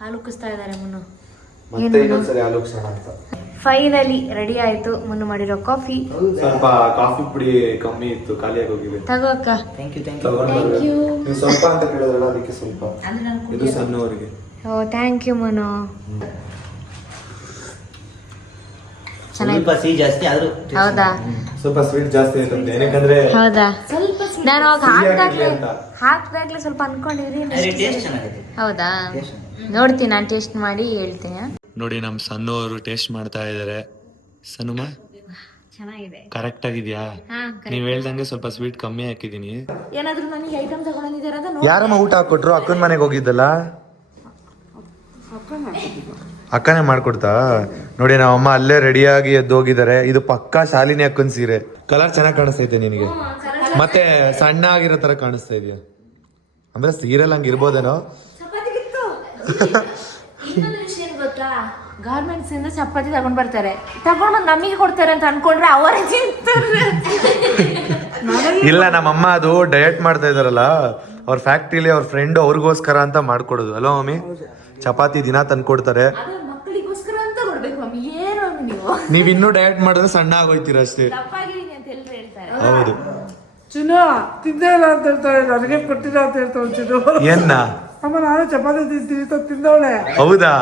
ಹಾಲು ಕುಸ್ತಾ ಇದ್ದಾರೆ ಮುನ್ನು. ಮತ್ತೆ ಇನ್ನೊಂದ್ಸರಿ ಆಲೋಚನೆ ಅಂತ. ಫೈನಲಿ ರೆಡಿ ಆಯ್ತು ಮುನ್ನು ಮಾಡಿರೋ ಕಾಫಿ. ಸ್ವಲ್ಪ ಕಾಫಿ ಪುಡಿ ಕಮ್ಮಿ ಇತ್ತು, ಖಾಲಿಯಾಗಿ ಹೋಗಿದೆ. ತಗೋ ಅಕ್ಕ. Thank you. ನೀವು ಸ್ವಲ್ಪ ಅಂತ ಕೇಳಿದ್ರಲ್ಲ ಅದಕ್ಕೆ ಸ್ವಲ್ಪ. ಇದು ಸಣ್ಣವರಿಗೆ. ಓ ಥ್ಯಾಂಕ್ ಯು ಮುನ್ನು. ಸ್ವಲ್ಪ ಸಿಹಿ ಜಾಸ್ತಿ ಆದ್ರೂ ಹೌದಾ? ಸ್ವಲ್ಪ ಸ್ವೀಟ್ ಜಾಸ್ತಿ ಇರುತ್ತೆ. ಏನಕ್ಕಂದ್ರೆ ಹೌದಾ? ನಾನು ಅವಾಗ ಹಾಕ್ದಾಗ್ಲೇ ಸ್ವಲ್ಪ ಅನ್ಕೊಂಡಿದ್ರಿ. ಟೇಸ್ಟ್ ಚೆನ್ನಾಗಿದೆ. ಹೌದಾ? ನೋಡ್ತೀನಿ, ನಾನು ಟೇಸ್ಟ್ ಮಾಡಿ ಹೇಳ್ತೀನಿ. ನೋಡಿ ನಮ್ ಸಣ್ಣವರು ಟೇಸ್ಟ್ ಮಾಡ್ತಾ ಇದಾರೆ. ಸನುಮ ಚೆನ್ನಾಗಿದೆ. ಕರೆಕ್ಟ್ ಆಗಿದ್ಯಾ? ನೀವ್ ಹೇಳ್ದಂಗೆ ಸ್ವಲ್ಪ ಸ್ವೀಟ್ ಕಮ್ಮಿ ಹಾಕಿದೀನಿ. ಏನಾದ್ರೂ ನನಗೆ ಐಟಮ್ ತಗೊಂಡಿದ್ದಾರ ಅಂತ ಯಾರಮ್ಮ ಊಟ ಹಾಕೊಟ್ರು? ಅಕ್ಕನ ಮನೆಗೆ ಹೋಗಿದ್ದಲ್ಲ, ಅಕ್ಕನೇ ಮಾಡ್ಕೊಡ್ತಾ. ನೋಡಿ ನಾವಮ್ಮ ಅಲ್ಲೇ ರೆಡಿಯಾಗಿ ಎದ್ದು ಹೋಗಿದ್ದಾರೆ. ಇದು ಪಕ್ಕಾ ಶಾಲಿನಿ ಅಕ್ಕನ್ ಸೀರೆ. ಕಲರ್ ಚೆನ್ನಾಗಿ ಕಾಣಿಸ್ತೈತೆ ನಿನಗೆ, ಮತ್ತೆ ಸಣ್ಣ ಆಗಿರೋ ತರ ಕಾಣಿಸ್ತಾ ಇದೆಯಾ? ಅಂದ್ರೆ ಸೀರೆಲ್ ಹಂಗ ಇರ್ಬೋದೇನೋ. ಇನ್ನೊಂದು ವಿಷಯ ಗೊತ್ತಾ, ಗಾರ್ಮೆಂಟ್ಸ್ ಇಂದ ಚಪಾತಿ ತಗೊಂಡ್ ಬರ್ತಾರೆ, ತಗೊಂಡ್ ನಮಗೆ ಕೊಡ್ತಾರೆ ಅಂತ ಅನ್ಕೊಂಡ್ರೆ ಅವರೇ ತಿಂತಾರೆ. ಇಲ್ಲ, ನಮ್ಮಮ್ಮ ಅದು ಡಯಟ್ ಮಾಡ್ತಾ ಇದಾರಲ್ಲ, ಅವ್ರ ಫ್ಯಾಕ್ಟ್ರಿಲಿ ಅವ್ರ ಫ್ರೆಂಡ್ ಅವ್ರಿಗೋಸ್ಕರ ಅಂತ ಮಾಡ್ಕೊಡೋದು ಅಲ್ವಾ ಮಮ್ಮಿ? ಚಪಾತಿ ದಿನ ತಂದ್ಕೊಡ್ತಾರೆ. ಮಕ್ಕಳಿಗೋಸ್ಕರ ಅಂತ ಕೊಡ್ಬೇಕು ಮಮ್ಮಿ. ಏನು ನೀವ್ ಇನ್ನೂ ಡಯಟ್ ಮಾಡಿದ್ರೆ ಸಣ್ಣ ಆಗೋಯ್ತೀರ ಅಷ್ಟೇ. ತಪ್ಪಾಗಿದ್ದೀನಿ ಅಂತ ಎಲ್ಲರೂ ಹೇಳ್ತಾರೆ. ಹೌದು. ಚಿನ್ನ ತಿಂದೇ ಇಲ್ಲ ಅಂತ ಹೇಳ್ತಾರೆ, ನನಗೆ ಕೊಟ್ಟಿಲ್ಲ ಅಂತ ಹೇಳ್ತಾಳೆ ಚಿನ್ನು. ಏನ್ನ ಅಮ್ಮ ನಾನು ಚಪಾತಿ ತಿಂತೀನಿ ತಿಂದವಳೆ. ಹೌದಾ?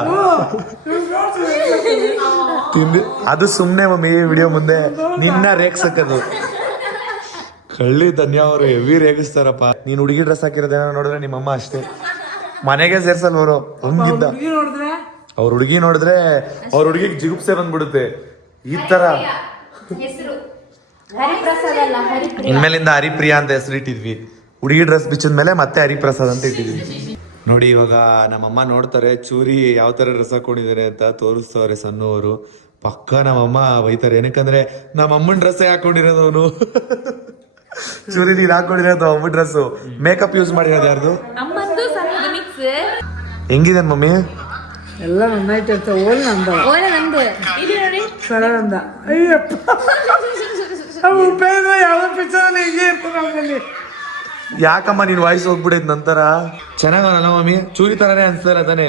ತಿಂದು ಅದು ಸುಮ್ನೆ ಮಮ್ಮಿ ವಿಡಿಯೋ ಮುಂದೆ ನಿನ್ನ ರೇಗ್ಸಕ್ಕದು. ಕಳ್ಳಿ ಧನ್ಯ ಅವರು ಹೆವಿ ರೇಗಿಸ್ತಾರಪ್ಪ. ನೀನ್ ಹುಡುಗಿ ಡ್ರೆಸ್ ಹಾಕಿರೋದೇನೋ ನೋಡಿದ್ರೆ ನಿಮ್ಮಮ್ಮ ಅಷ್ಟೇ ಮನೆಗೆ ಸೇರ್ಸಲ್ವರು. ಹಂಗಿದ್ದ ಅವ್ರ ಹುಡುಗಿ ನೋಡಿದ್ರೆ ಅವ್ರ ಹುಡುಗಿಗೆ ಜಿಗುಪ್ಸೆ ಬಂದ್ಬಿಡುತ್ತೆ. ಈ ತರ ಇನ್ಮೇಲಿಂದ ಹರಿಪ್ರಿಯಾ ಅಂತ ಹೆಸರಿಟ್ಟಿದ್ವಿ. ಹುಡುಗಿ ಡ್ರೆಸ್ ಬಿಚ್ಚಿದ ಮೇಲೆ ಮತ್ತೆ ಹರಿಪ್ರಸಾದ್ ಅಂತ ಇಟ್ಟಿದ್ವಿ. ನೋಡಿ ಇವಾಗ ನಮ್ಮಮ್ಮ ನೋಡ್ತಾರೆ ಚೂರಿ ಯಾವ ತರ ಡ್ರೆಸ್ ಹಾಕೊಂಡಿದ್ದಾರೆ ಅಂತ ತೋರಿಸ್ತವ್ರೆ ಸಣ್ಣವರು. ಪಕ್ಕ ನಮ್ಮಮ್ಮ ಬೈತಾರೆ, ಏನಕ್ಕಂದ್ರೆ ನಮ್ಮಮ್ಮನ ಡ್ರೆಸ್ಸೇ ಹಾಕೊಂಡಿರೋದವನು. ಚೂರಿ ನೀನ್ ಹಾಕೊಂಡಿರೋದು ಅಮ್ಮ ಡ್ರೆಸ್ಸು. ಮೇಕಪ್ ಯೂಸ್ ಮಾಡಿರೋದು ಯಾರ್ದು? ಅಮ್ಮಂದು ಸಣ್ಣದು ಮಿಕ್ಸ್. ಹೆಂಗಿದೆ ಮಮ್ಮಿ? ಎಲ್ಲ ನನ್ನೈತೆ ಅಂತ ಓಲ್ ನಂದ ಓಲೆ ನಂದು. ಇಲ್ಲಿ ನೋಡಿ. ಸರ ನಂದ. ಅಯ್ಯಪ್ಪ ಉಪೇಂದ್ರ ಯಾವ ಪಿಕ್ಚರ್ ಹೀಗೆ ಇರ್ತಾನೆ ನಮ್ಮಲ್ಲಿ. ಯಾಕಮ್ಮ ನೀನ್ ವಾಯ್ಸ್ ಹೋಗ್ಬಿಡೈತ್ ನಂತರ? ಚೆನ್ನಾಗಲ್ಲ ಮಮ್ಮಿ? ಚೂರಿ ತರಾನೇ ಅನ್ಸ್ತಾರ ತಾನೆ?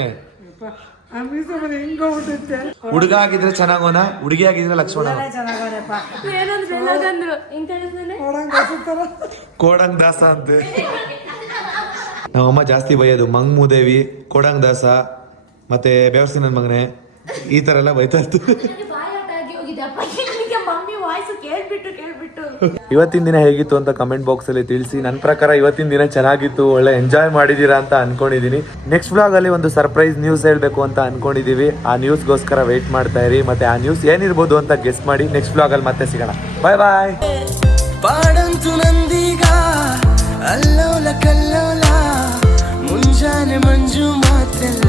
ಆ ಮೀಸೆ ಮನೆ ಹಿಂಗೋಗ್ಬಿಟ್ಟೈತೆ. ಹುಡುಗ ಆಗಿದ್ರೆ ಚೆನ್ನಾಗೋನ, ಹುಡುಗಿ ಆಗಿದ್ರೆ ಲಕ್ಷ್ಮಣ. ಚೆನ್ನಾಗವನಪ್ಪ. ಏನಂದ್ರೆ ಎಲ್ಲಾದಂದ್ರು ಹಿಂಗ್ ಕಾಣಿಸ್ತಾನೆ. ಕೋಡಂಗ್ ದಾಸ ಅಂತೆ. ನಮ್ಮಮ್ಮ ಜಾಸ್ತಿ ಬೈಯೋದು ಮಂಗ್ ಮೂದೇವಿ, ಕೋಡಂಗ್ ದಾಸ, ಮತ್ತೆ ಬೇವರ್ಸಿ ನನ್ ಮಗನೆ, ಈ ತರ ಎಲ್ಲ ಬೈತಾ ಇತ್ತು. ಬಾಯಾಟ ಆಗಿ ಹೋಗಿದ್ದಪ್ಪ. ನಿಮಗೆ ಮಮ್ಮಿ ವಾಯ್ಸ್ ಕೇಳ್ಬಿಟ್ಟು ಇವತ್ತಿನ ದಿನ ಹೇಗಿತ್ತು ಅಂತ ಕಮೆಂಟ್ ಬಾಕ್ಸ್ ಅಲ್ಲಿ ತಿಳಿಸಿ. ನನ್ನ ಪ್ರಕಾರ ಇವತ್ತಿನ ದಿನ ಚೆನ್ನಾಗಿತ್ತು, ಒಳ್ಳೆ ಎಂಜಾಯ್ ಮಾಡಿದೀರಾ ಅಂತ ಅನ್ಕೊಂಡಿದೀನಿ. ನೆಕ್ಸ್ಟ್ ವ್ಲಾಗ್ ಅಲ್ಲಿ ಒಂದು ಸರ್ಪ್ರೈಸ್ ನ್ಯೂಸ್ ಹೇಳ್ಬೇಕು ಅಂತ ಅನ್ಕೊಂಡಿದೀವಿ. ಆ ನ್ಯೂಸ್ಗೋಸ್ಕರ ವೇಟ್ ಮಾಡ್ತಾ ಇರಿ. ಮತ್ತೆ ಆ ನ್ಯೂಸ್ ಏನಿರ್ಬೋದು ಅಂತ ಗೆಸ್ ಮಾಡಿ. ನೆಕ್ಸ್ಟ್ ವ್ಲಾಗ್ ಅಲ್ಲಿ ಮತ್ತೆ ಸಿಗೋಣ. ಬಾಯ್ ಬಾಯ್. ಪಾಡಂತು ನಂದೀಗ ಅಲ್ಲೋಲ ಕಲ್ಲೋಲ ಮುಂಜಾನೆ ಮಂಜು ಮಾತೆಲ್ಲ